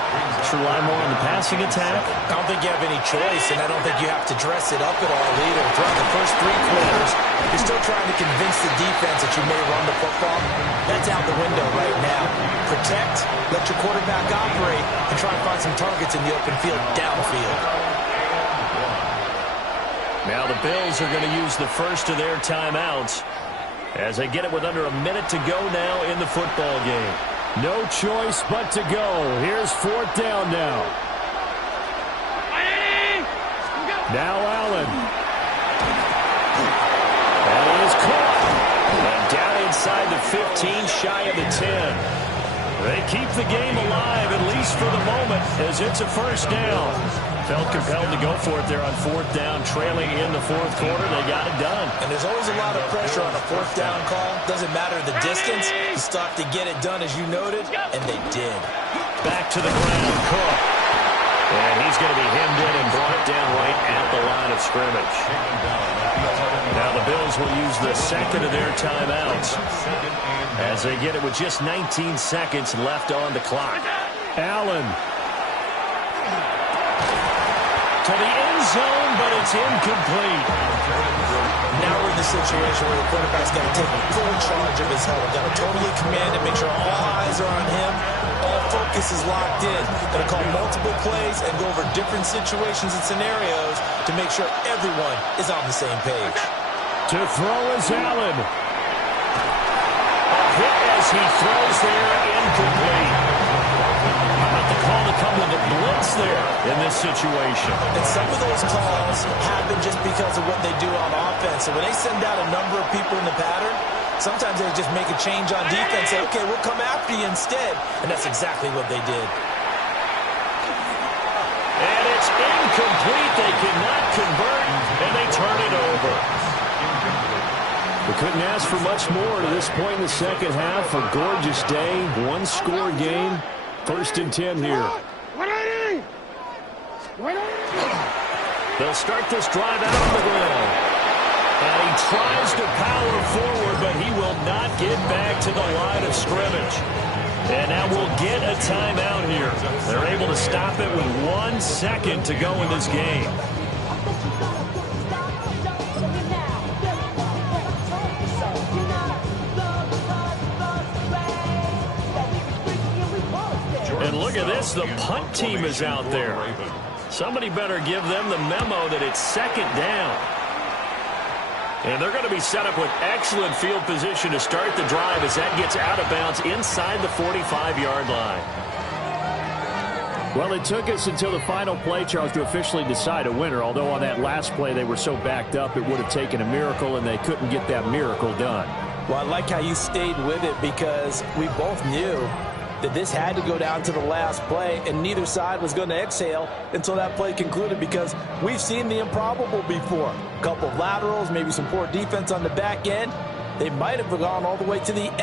Should rely more on the passing attack? I don't think you have any choice, and I don't think you have to dress it up at all either. Throughout the first 3 quarters, you're still trying to convince the defense that you may run the football. That's out the window right now. Protect, let your quarterback operate, and try and find some targets in the open field downfield. Now the Bills are going to use the first of their timeouts as they get it with under a minute to go now in the football game. No choice but to go. Here's 4th down now. Now Allen. That is caught. And down inside the 15, shy of the 10. They keep the game alive, at least for the moment, as it's a 1st down. Felt compelled to go for it there on 4th down, trailing in the 4th quarter. They got it done. And there's always a lot of pressure on a 4th down call. Doesn't matter the distance. You still have to get it done, as you noted, and they did. Back to the ground, Cook. And he's going to be hemmed in and brought down right at the line of scrimmage. Now the Bills will use the second of their timeouts as they get it with just 19 seconds left on the clock. Allen to the end zone, but it's incomplete. Now we're in the situation where the quarterback's got to take full charge of his helmet. Got to totally command it, make sure all eyes are on him. All focus is locked in. Got to call multiple plays and go over different situations and scenarios to make sure everyone is on the same page. To throw is Allen. A hit as he throws there, incomplete. How about the call to come to the blitz there in this situation? And some of those calls happen just because of what they do on offense. So when they send out a number of people in the pattern, sometimes they just make a change on defense. Say, okay, we'll come after you instead. And that's exactly what they did. And it's incomplete. They cannot convert, and they turn it over. We couldn't ask for much more to this point in the second half. A gorgeous day, one-score game. 1st and 10 here. They'll start this drive out on the ground. And he tries to power forward, but he will not get back to the line of scrimmage. And now we'll get a timeout here. They're able to stop it with 1 second to go in this game. And look at this, the punt team is out there. Somebody better give them the memo that it's 2nd down. And they're going to be set up with excellent field position to start the drive as that gets out of bounds inside the 45-yard line. Well, it took us until the final play, Charles, to officially decide a winner, although on that last play they were so backed up it would have taken a miracle, and they couldn't get that miracle done. Well, I like how you stayed with it because we both knew that this had to go down to the last play, and neither side was going to exhale until that play concluded because we've seen the improbable before. A couple of laterals, maybe some poor defense on the back end. They might have gone all the way to the end.